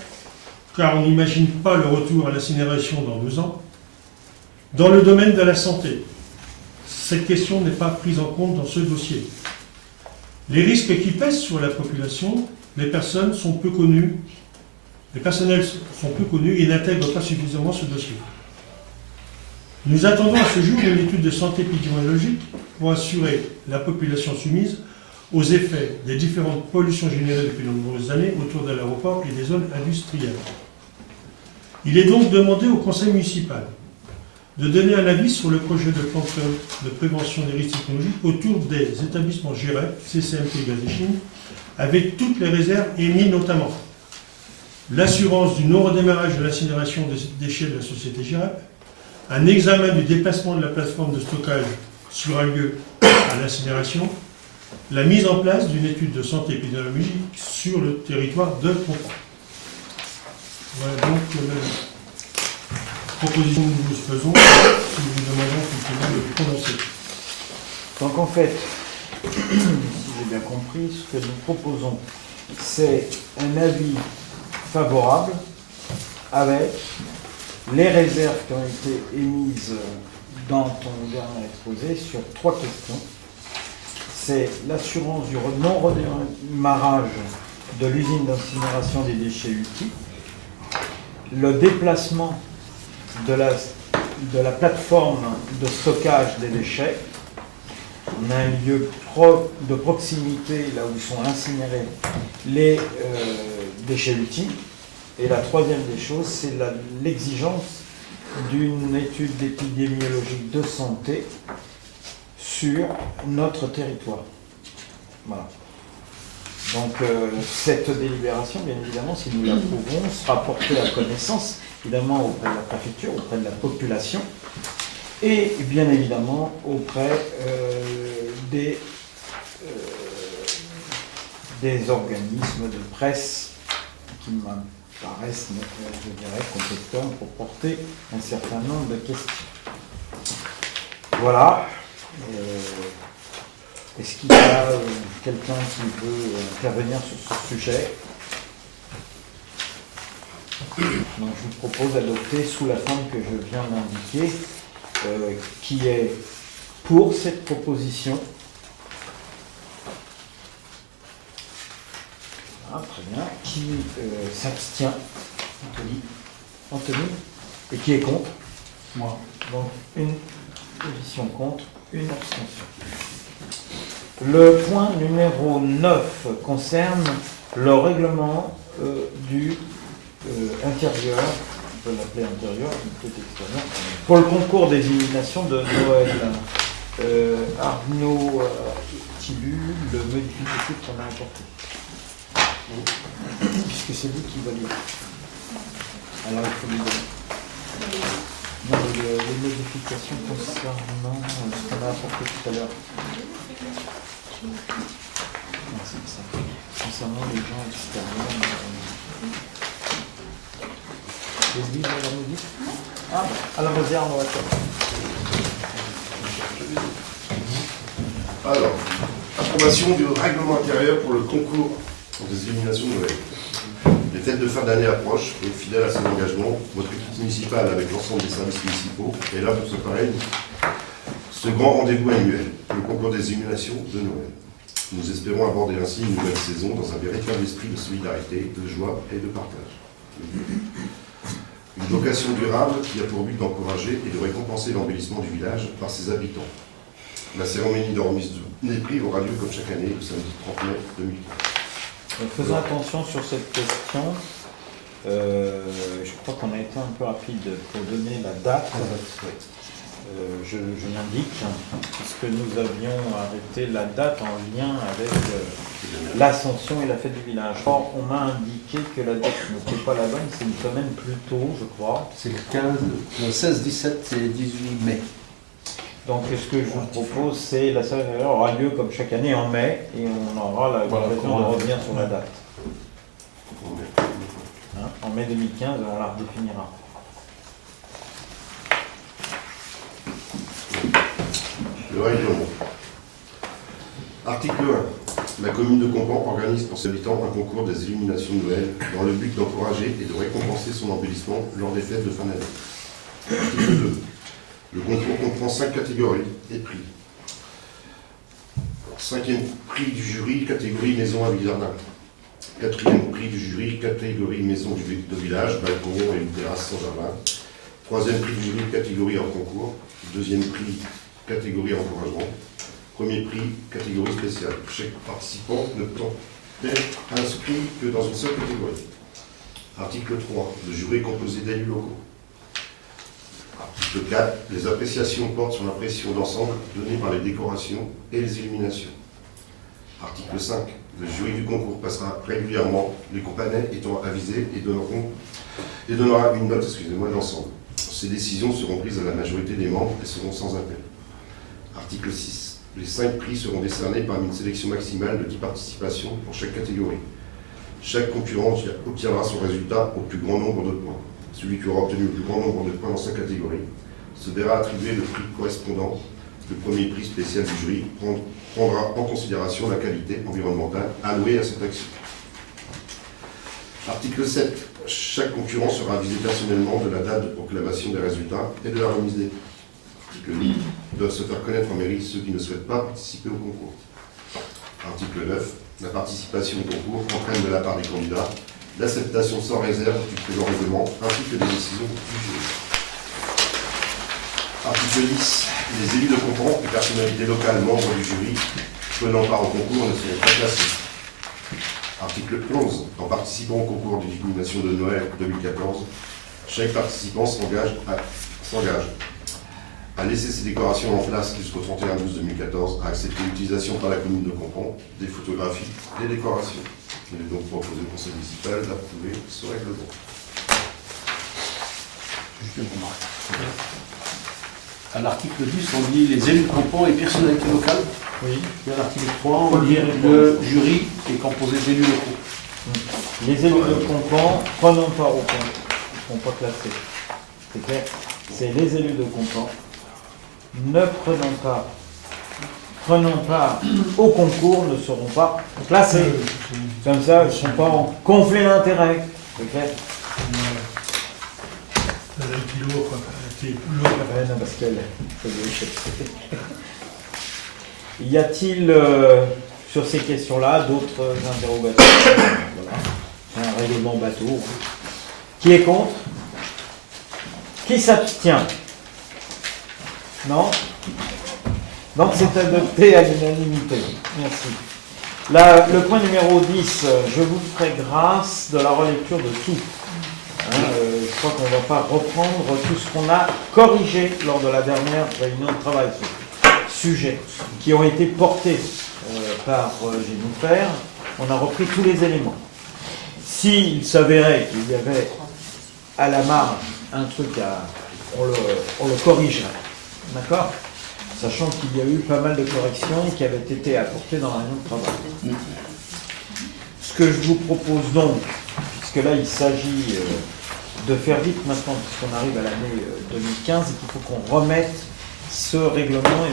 Car on n'imagine pas le retour à l'incinération dans 2 ans. Dans le domaine de la santé, cette question n'est pas prise en compte dans ce dossier. Les risques qui pèsent sur la population, les personnels sont peu connus et n'intègrent pas suffisamment ce dossier. Nous attendons à ce jour une étude de santé épidémiologique pour assurer la population soumise aux effets des différentes pollutions générées depuis de nombreuses années autour de l'aéroport et des zones industrielles. Il est donc demandé au conseil municipal de donner un avis sur le projet de plan de prévention des risques technologiques autour des établissements GIREP, CCMP Gaz et Chine, avec toutes les réserves émises notamment l'assurance du non-redémarrage de l'incinération des déchets de la société GIREP, un examen du déplacement de la plateforme de stockage sur un lieu à l'incinération, la mise en place d'une étude de santé épidémiologique sur le territoire de Conflans. Voilà donc la proposition que nous vous faisons, si nous vous demandons effectivement de vous prononcer. Donc en fait, si j'ai bien compris, ce que nous proposons, c'est un avis favorable avec les réserves qui ont été émises dans ton dernier exposé sur 3 questions. C'est l'assurance du non-redémarrage de l'usine d'incinération des déchets utiles, le déplacement de la plateforme de stockage des déchets. On a un lieu de proximité là où sont incinérés les déchets utiles. Et la troisième des choses, c'est l'exigence d'une étude d'épidémiologie de santé sur notre territoire. Voilà. Donc cette délibération, bien évidemment, si nous l'approuvons, sera portée à connaissance, évidemment, auprès de la préfecture, auprès de la population, et bien évidemment auprès des organismes de presse qui paraissent, je dirais, compétents pour porter un certain nombre de questions. Voilà. Est-ce qu'il y a quelqu'un qui veut intervenir sur ce sujet ? Donc je vous propose d'adopter sous la forme que je viens d'indiquer, qui est pour cette proposition. Ah, très bien. Qui s'abstient? Anthony. Et qui est contre? Moi. Donc une position contre, une abstention. Le point numéro 9 concerne le règlement du intérieur, on peut l'appeler intérieur, peut-être extérieur, pour le concours des illuminations de Noël. Arnaud Tibu, le modificatif qu'on a apporté. Puisque c'est lui qui valide. Alors il faut lui donner. Non, les modifications concernant ce qu'on a apporté tout à l'heure. Non, c'est ça. Concernant les gens extérieurs. Les livres, la modif. Ah, à la réserve, on va faire. Alors, approbation du règlement intérieur pour le concours des illuminations de Noël. Les fêtes de fin d'année approchent et fidèle à ses engagements, votre équipe municipale avec l'ensemble des services municipaux est là pour préparer ce grand rendez-vous annuel, le concours des illuminations de Noël. Nous espérons aborder ainsi une nouvelle saison dans un véritable esprit de solidarité, de joie et de partage. Une vocation durable qui a pour but d'encourager et de récompenser l'embellissement du village par ses habitants. La cérémonie de remise des prix aura lieu comme chaque année le samedi 30 mai 2015. Faisons attention sur cette question. Je crois qu'on a été un peu rapide pour donner la date. Je l'indique, puisque nous avions arrêté la date en lien avec l'ascension et la fête du village. Or, on m'a indiqué que la date n'était pas la bonne, c'est une semaine plus tôt, je crois. C'est le 15, le 16, 17 et 18 mai. Donc, ce que je vous propose, c'est la cérémonie aura lieu comme chaque année en mai, et on aura l'occasion de revenir sur la date. Hein, en mai 2015, on la redéfinira. Le règlement. Article 1. La commune de Compan organise pour ses habitants un concours des illuminations de Noël dans le but d'encourager et de récompenser son embellissement lors des fêtes de fin d'année. Article 2. Le concours comprend 5 catégories et prix. 5e prix du jury, catégorie maison à jardin. 4e prix du jury, catégorie maison de village, balcon et une terrasse sans jardin. 3e prix du jury, catégorie hors concours. 2e prix, catégorie encouragement. 1er prix, catégorie spéciale. Chaque participant ne peut être inscrit que dans une seule catégorie. Article 3. Le jury est composé d'élus locaux. Article 4. Les appréciations portent sur l'impression d'ensemble donnée par les décorations et les illuminations. Article 5. Le jury du concours passera régulièrement, les compagnies étant avisés et donnera une note de l'ensemble. Ces décisions seront prises à la majorité des membres et seront sans appel. Article 6. Les 5 prix seront décernés parmi une sélection maximale de 10 participations pour chaque catégorie. Chaque concurrent obtiendra son résultat au plus grand nombre de points. Celui qui aura obtenu le plus grand nombre de points dans sa catégorie se verra attribuer le prix correspondant. Le premier prix spécial du jury prendra en considération la qualité environnementale allouée à cette action. Article 7. Chaque concurrent sera avisé personnellement de la date de proclamation des résultats et de la remise des prix. Article 8. Doivent se faire connaître en mairie ceux qui ne souhaitent pas participer au concours. Article 9. La participation au concours entraîne de la part des candidats l'acceptation sans réserve du présent règlement ainsi que des décisions du jury. Article 10. Les élus de Compan et personnalités locales membres du jury prenant part au concours ne seront pas classés. Article 11. En participant au concours d'illumination de Noël 2014, chaque participant s'engage à laisser ses décorations en place jusqu'au 31/12/2014, à accepter l'utilisation par la commune de Compan des photographies des décorations. Il est donc proposé au conseil municipal d'approuver ce règlement. Juste une remarque. À l'article 10, on dit les élus de Compan et personnalités locales. Oui. Et à l'article 3, on dit le jury est composé d'élus locaux. Les élus de Compan, prenons part au compte. Ils ne sont pas classés. C'est clair. C'est les élus de Compan. Ne prenons part au concours, ne seront pas classés. Comme ça, ils ne sont pas en conflit d'intérêt. C'est clair. modifié l'autre. Non, parce qu'elle ça lui échappe. Y a-t-il sur ces questions-là d'autres interrogations? Voilà. C'est un règlement bateau. Qui est contre? Qui s'abstient? Non? Donc c'est adopté à l'unanimité. Merci. Là, le point numéro 10, je vous ferai grâce de la relecture de tout. Je crois qu'on ne va pas reprendre tout ce qu'on a corrigé lors de la dernière réunion de travail sur ce sujet, qui ont été portés par Jennifer. On a repris tous les éléments. S'il s'avérait qu'il y avait à la marge un truc on le corrigerait. D'accord? Sachant qu'il y a eu pas mal de corrections qui avaient été apportées dans la réunion de travail. Ce que je vous propose donc, puisque là il s'agit de faire vite maintenant, puisqu'on arrive à l'année 2015, et qu'il faut qu'on remette ce règlement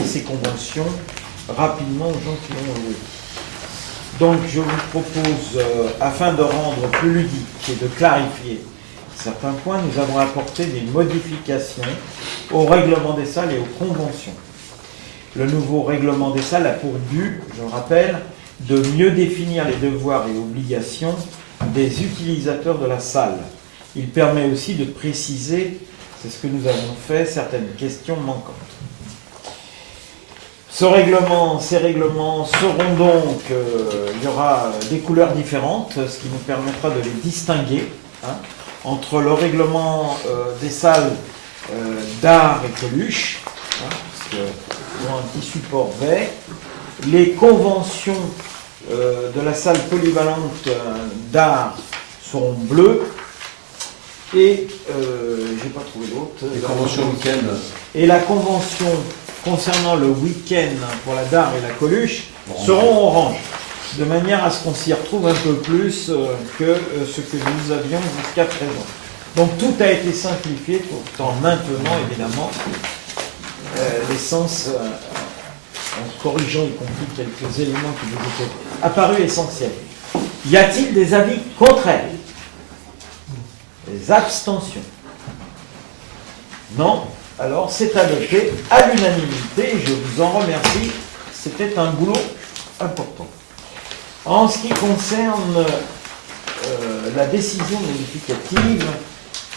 et ces conventions rapidement aux gens qui l'ont loué. Donc je vous propose, afin de rendre plus ludique et de clarifier certains points, nous avons apporté des modifications au règlement des salles et aux conventions. Le nouveau règlement des salles a pour but, je rappelle, de mieux définir les devoirs et obligations des utilisateurs de la salle. Il permet aussi de préciser, c'est ce que nous avons fait, certaines questions manquantes. Ces règlements seront donc, il y aura des couleurs différentes, ce qui nous permettra de les distinguer entre le règlement des salles d'art et Coluche, parce qu'ils ont un petit support vert, les conventions de la salle polyvalente d'art seront bleues, et j'ai pas trouvé l'autre. Les conventions week-end. Et la convention concernant le week-end pour la dare et la Coluche seront orange, de manière à ce qu'on s'y retrouve un peu plus que ce que nous avions jusqu'à présent. Donc tout a été simplifié tout en maintenant évidemment l'essence, en corrigeant y compris quelques éléments qui nous étaient apparus essentiels. Y a-t-il des avis contraires? Des abstentions? Non? Alors c'est adopté à l'unanimité, je vous en remercie, c'était un boulot important. En ce qui concerne la décision modificative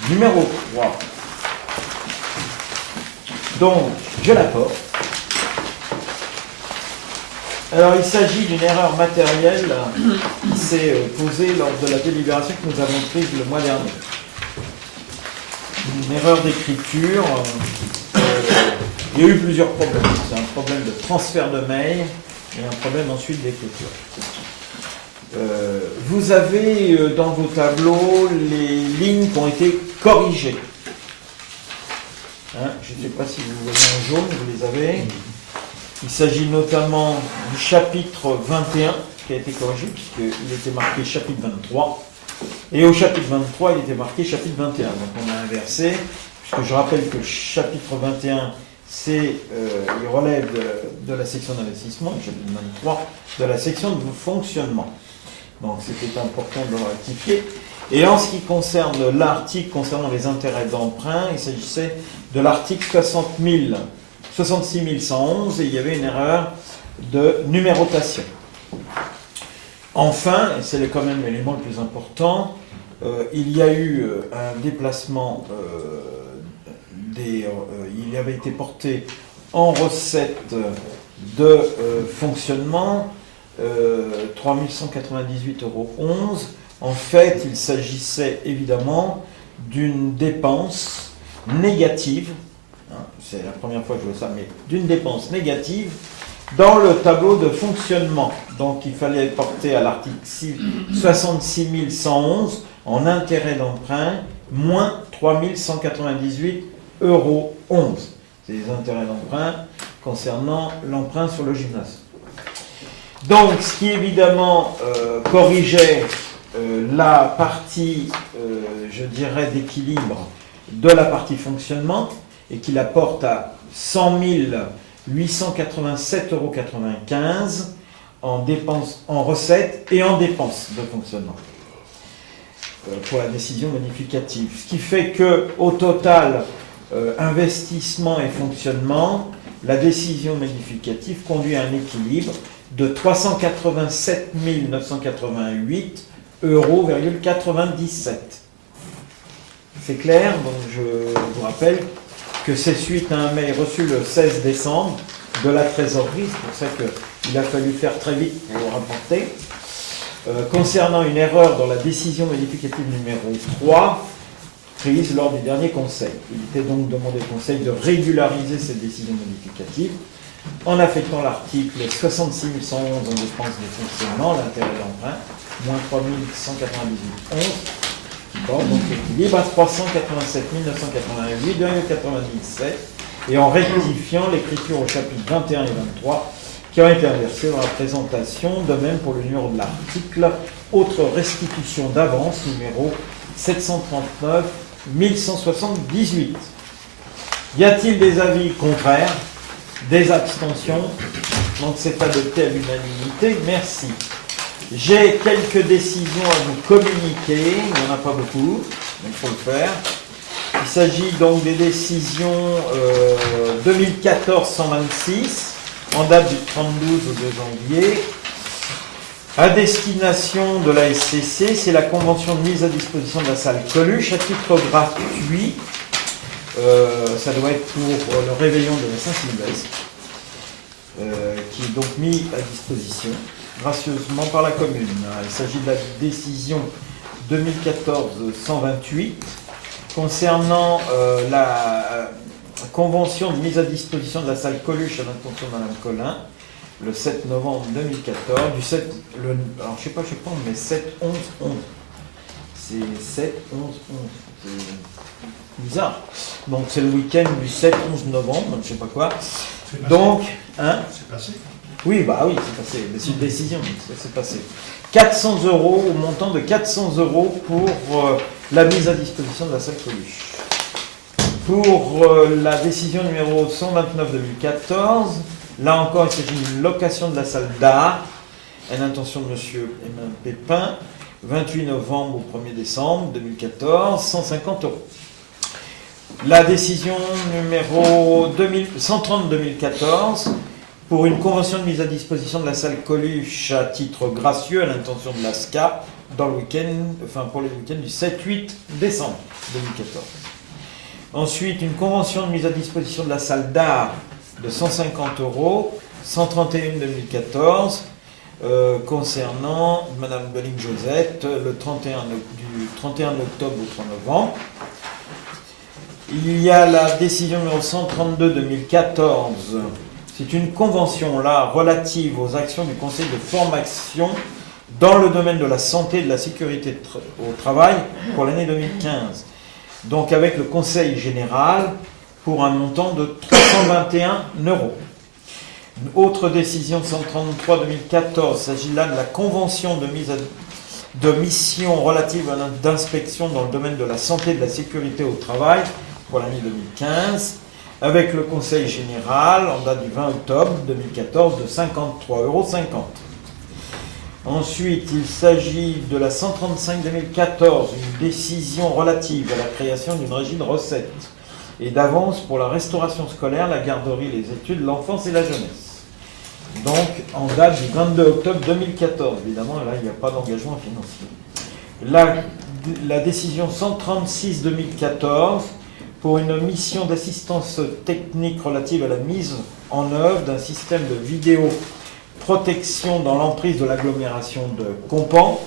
numéro 3, donc je la porte. Alors il s'agit d'une erreur matérielle qui s'est posée lors de la délibération que nous avons prise le mois dernier. Une erreur d'écriture. Il y a eu plusieurs problèmes. C'est un problème de transfert de mail et un problème ensuite d'écriture. Vous avez dans vos tableaux les lignes qui ont été corrigées. Je ne sais pas si vous voyez en jaune, vous les avez. Il s'agit notamment du chapitre 21 qui a été corrigé, puisqu'il était marqué chapitre 23. Et au chapitre 23, il était marqué chapitre 21. Donc on a inversé, puisque je rappelle que le chapitre 21, il relève de la section d'investissement, le chapitre 23 de la section de fonctionnement. Donc c'était important de le rectifier. Et en ce qui concerne l'article concernant les intérêts d'emprunt, il s'agissait de l'article 66 111 et il y avait une erreur de numérotation. Enfin, et c'est quand même l'élément le plus important, il y a eu un déplacement, il avait été porté en recette de fonctionnement 3198,11 €. En fait, il s'agissait évidemment d'une dépense négative, c'est la première fois que je vois ça, mais d'une dépense négative dans le tableau de fonctionnement. Donc il fallait porter à l'article 66 111 en intérêt d'emprunt, moins 3198,11 €. C'est les intérêts d'emprunt concernant l'emprunt sur le gymnase. Donc ce qui évidemment corrigeait la partie, je dirais, d'équilibre de la partie fonctionnement et qui la porte à 100 887,95 € en dépenses, en recettes et en dépenses de fonctionnement pour la décision modificative. Ce qui fait que au total, investissement et fonctionnement, la décision modificative conduit à un équilibre de 387 988,97 €. C'est clair, donc je vous rappelle que c'est suite à un mail reçu le 16 décembre de la trésorerie, c'est pour ça qu'il a fallu faire très vite pour le rapporter, concernant une erreur dans la décision modificative numéro 3 prise lors du dernier conseil. Il était donc demandé au conseil de régulariser cette décision modificative en affectant l'article 66 111 en dépenses de fonctionnement, l'intérêt d'emprunt, moins 3 198,11, qui porte donc l'équilibre à 387 988,97, et en rectifiant l'écriture au chapitre 21 et 23 qui ont été inversés dans la présentation, de même pour le numéro de l'article, autre restitution d'avance, numéro 739 1178. Y a-t-il des avis contraires, des abstentions? Donc c'est adopté à l'unanimité, merci. J'ai quelques décisions à vous communiquer, il n'y en a pas beaucoup, mais il faut le faire. Il s'agit donc des décisions 2014-126, en date du 32 au 2 janvier, à destination de la SCC, c'est la convention de mise à disposition de la salle Coluche à titre gratuit. Ça doit être pour le réveillon de la Saint-Sylvestre, qui est donc mis à disposition gracieusement par la commune. Il s'agit de la décision 2014-128 concernant la convention de mise à disposition de la salle Coluche à l'intention de Mme Collin, le 7 novembre 2014, alors je sais pas, mais 7-11-11. C'est 7-11-11. C'est bizarre. Donc c'est le week-end du 7-11 novembre, je sais pas quoi. Donc, hein? C'est passé. Oui, bah oui, c'est passé. C'est une décision, c'est passé. 400 €, au montant de 400 € pour la mise à disposition de la salle Coluche. Pour la décision numéro 129-2014, là encore, il s'agit d'une location de la salle d'art, à l'intention de M. et Mme Pépin, 28 novembre au 1er décembre 2014, 150 €. La décision numéro 130-2014, pour une convention de mise à disposition de la salle Coluche à titre gracieux à l'intention de l'ASCA, dans le week-end, pour les week-ends du 7-8 décembre 2014. Ensuite, une convention de mise à disposition de la salle d'art de 150 €, 131-2014, concernant Mme Belling-Josette, du 31 octobre au 3 novembre. Il y a la décision numéro 132-2014. C'est une convention là relative aux actions du Conseil de formation dans le domaine de la santé et de la sécurité au travail pour l'année 2015. Donc avec le Conseil général pour un montant de 321 €. Une autre décision 133-2014, il s'agit là de la convention de mission relative à d'inspection dans le domaine de la santé et de la sécurité au travail pour l'année 2015, avec le Conseil général en date du 20 octobre 2014 de 53,50 €. Ensuite, il s'agit de la 135-2014, une décision relative à la création d'une régie de recettes et d'avance pour la restauration scolaire, la garderie, les études, l'enfance et la jeunesse. Donc, en date du 22 octobre 2014. Évidemment, là, il n'y a pas d'engagement financier. La décision 136-2014, pour une mission d'assistance technique relative à la mise en œuvre d'un système de vidéoprotection dans l'emprise de l'agglomération de Compan,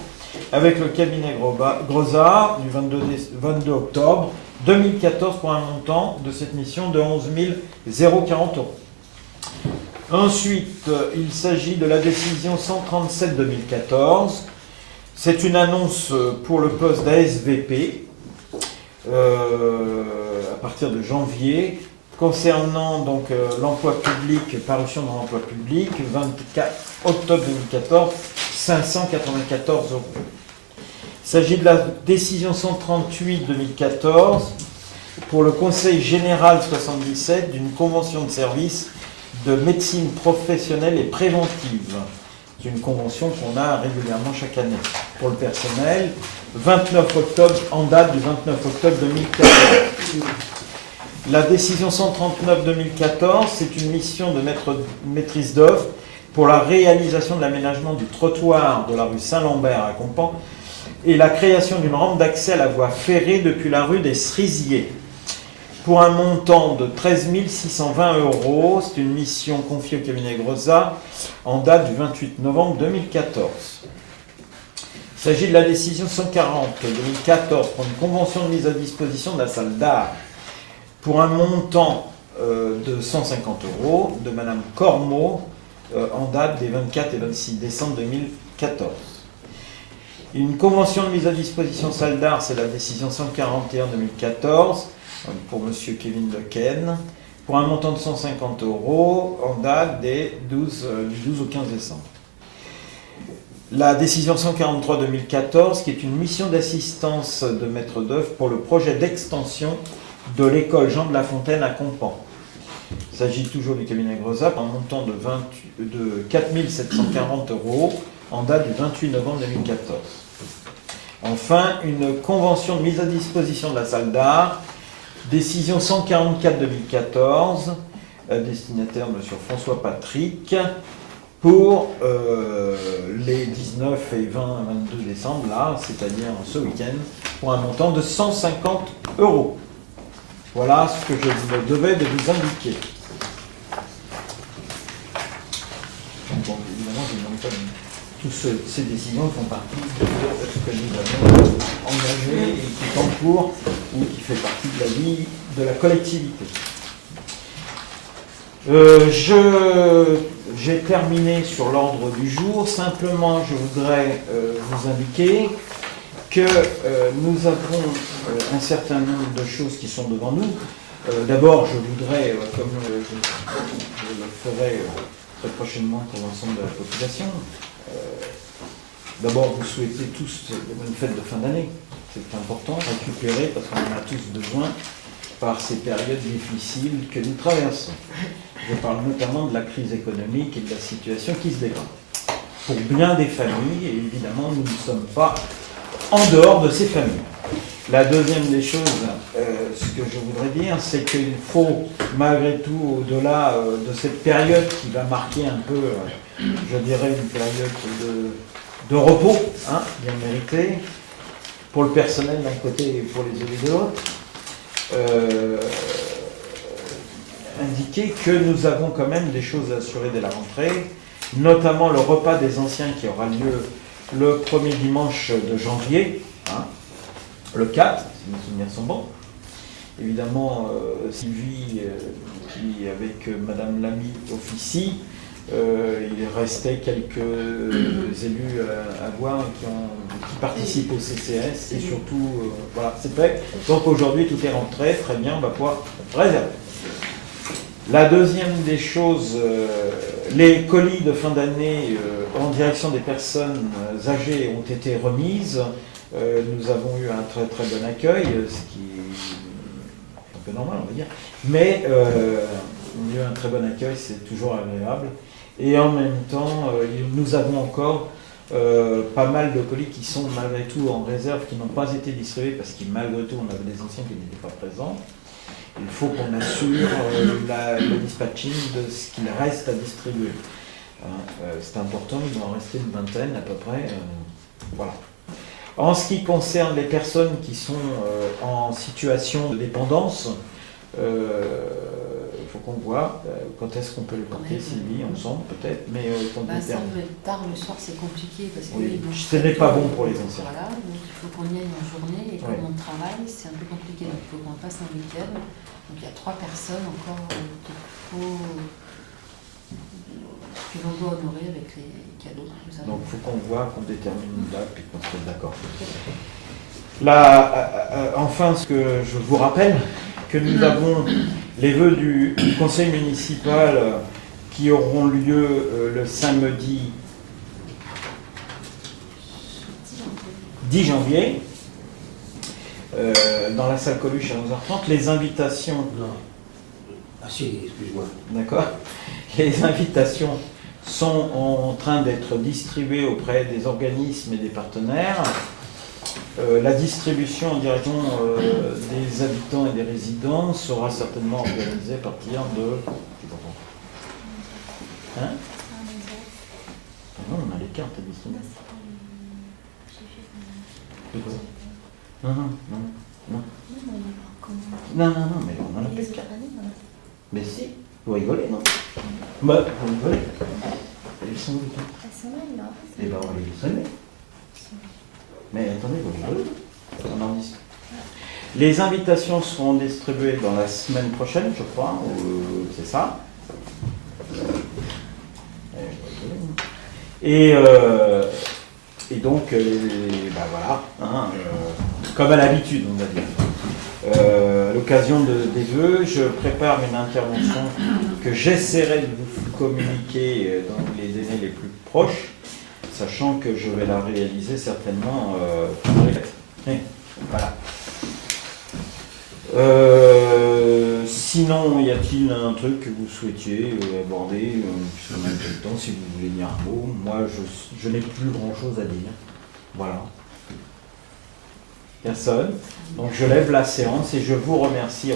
avec le cabinet Grosard du 22 octobre 2014 pour un montant de cette mission de 11 040 €. Ensuite, il s'agit de la décision 137-2014. C'est une annonce pour le poste d'ASVP à partir de janvier, concernant donc l'emploi public, parution dans l'emploi public, 24 octobre 2014, 594 €. Il s'agit de la décision 138-2014 pour le Conseil général 77 d'une convention de service de médecine professionnelle et préventive. C'est une convention qu'on a régulièrement chaque année pour le personnel. 29 octobre, en date du 29 octobre 2014. La décision 139-2014, c'est une mission de maîtrise d'œuvre pour la réalisation de l'aménagement du trottoir de la rue Saint-Lambert à Compan et la création d'une rampe d'accès à la voie ferrée depuis la rue des Cerisiers. Pour un montant de 13 620 €, c'est une mission confiée au cabinet Grosat en date du 28 novembre 2014. Il s'agit de la décision 140-2014 pour une convention de mise à disposition de la salle d'art pour un montant de 150 € de Madame Cormot en date des 24 et 26 décembre 2014. Une convention de mise à disposition salle d'art, c'est la décision 141-2014 pour Monsieur Kevin Lequen pour un montant de 150 € en date du 12 au 15 décembre. La décision 143-2014, qui est une mission d'assistance de maître d'œuvre pour le projet d'extension de l'école Jean de La Fontaine à Compan. Il s'agit toujours du cabinet Grosat pour un montant de 4 740 € en date du 28 novembre 2014. Enfin, une convention de mise à disposition de la salle d'art, décision 144-2014, destinataire M. François Patrick, pour les 19 et 22 décembre, là, c'est-à-dire ce week-end, pour un montant de 150 €. Voilà ce que je me devais de vous indiquer. Bon, évidemment, je ne demande pas toutes ces décisions font partie de ce que nous avons engagé et qui est en cours ou qui fait partie de la vie de la collectivité. J'ai terminé sur l'ordre du jour. Simplement, je voudrais vous indiquer que nous avons un certain nombre de choses qui sont devant nous. D'abord, je voudrais, comme je le ferai très prochainement pour l'ensemble de la population, d'abord vous souhaiter tous de bonnes fêtes de fin d'année. C'est important, récupérer, parce qu'on en a tous besoin par ces périodes difficiles que nous traversons. Je parle notamment de la crise économique et de la situation qui se dégrade. Pour bien des familles, et évidemment, nous ne sommes pas en dehors de ces familles. La deuxième des choses, ce que je voudrais dire, c'est qu'il faut, malgré tout, au-delà de cette période qui va marquer un peu, je dirais, une période de repos, hein, bien mérité, pour le personnel d'un côté et pour les élus de l'autre, indiquer que nous avons quand même des choses à assurer dès la rentrée, notamment le repas des anciens qui aura lieu le premier dimanche de janvier, hein, le 4, si mes souvenirs sont bons. Évidemment, Sylvie, qui avec Madame Lamy officie, il restait quelques élus à voir qui participent au CCS et surtout, voilà, c'est fait. Donc aujourd'hui, tout est rentré, très bien, on va pouvoir réserver. La deuxième des choses, les colis de fin d'année en direction des personnes âgées ont été remises. Nous avons eu un très très bon accueil, ce qui est un peu normal, on va dire. Mais il y a eu un très bon accueil, c'est toujours agréable. Et en même temps, nous avons encore pas mal de colis qui sont malgré tout en réserve, qui n'ont pas été distribués parce que malgré tout, on avait des anciens qui n'étaient pas présents. Il faut qu'on assure le dispatching de ce qu'il reste à distribuer. C'est important, il doit en rester une vingtaine à peu près. Voilà. En ce qui concerne les personnes qui sont en situation de dépendance, il faut qu'on voit quand est-ce qu'on peut les porter, Sylvie, ensemble peut-être, mais Ça va être tard le soir, c'est compliqué parce que oui, ce n'est pas bon pour les anciens. Voilà, donc il faut qu'on y aille en journée et comme on travaille, c'est un peu compliqué, donc il faut qu'on passe un week-end. Donc il y a 3 personnes encore que l'on doit honorer avec les cadeaux que nous avons. Donc il faut qu'on voit, qu'on détermine une date et qu'on se mette d'accord. Enfin, ce que je vous rappelle, que nous avons les vœux du conseil municipal qui auront lieu le samedi 10 janvier dans la salle Coluche à 11h30. Les invitations... Non. Ah si, excuse-moi. D'accord. Les invitations sont en train d'être distribuées auprès des organismes et des partenaires. La distribution en direction des habitants et des résidents sera certainement organisée à partir de... Je sais pas quoi. Hein? Ah non, on a les cartes à distribuer. De quoi? Non, non, non, non. Non, non, non, mais on en a plus de cartes. Mais si, vous rigolez, non? Bah, vous rigolez. Elles sont où les cartes? Eh ben, on va les distribuer. Mais attendez, vous rigolez. On en discute. Les invitations seront distribuées dans la semaine prochaine, je crois, ou c'est ça. Et donc, ben voilà, hein, comme à l'habitude, on va dire. À l'occasion des vœux, je prépare une intervention que j'essaierai de vous communiquer dans les délais les plus proches, sachant que je vais la réaliser certainement pendant les fêtes. Voilà. Sinon, y a-t-il un truc que vous souhaitiez aborder, puisqu'on a un peu de temps, si vous voulez dire un mot? Moi, je n'ai plus grand-chose à dire. Voilà. Personne. Donc, je lève la séance et je vous remercie.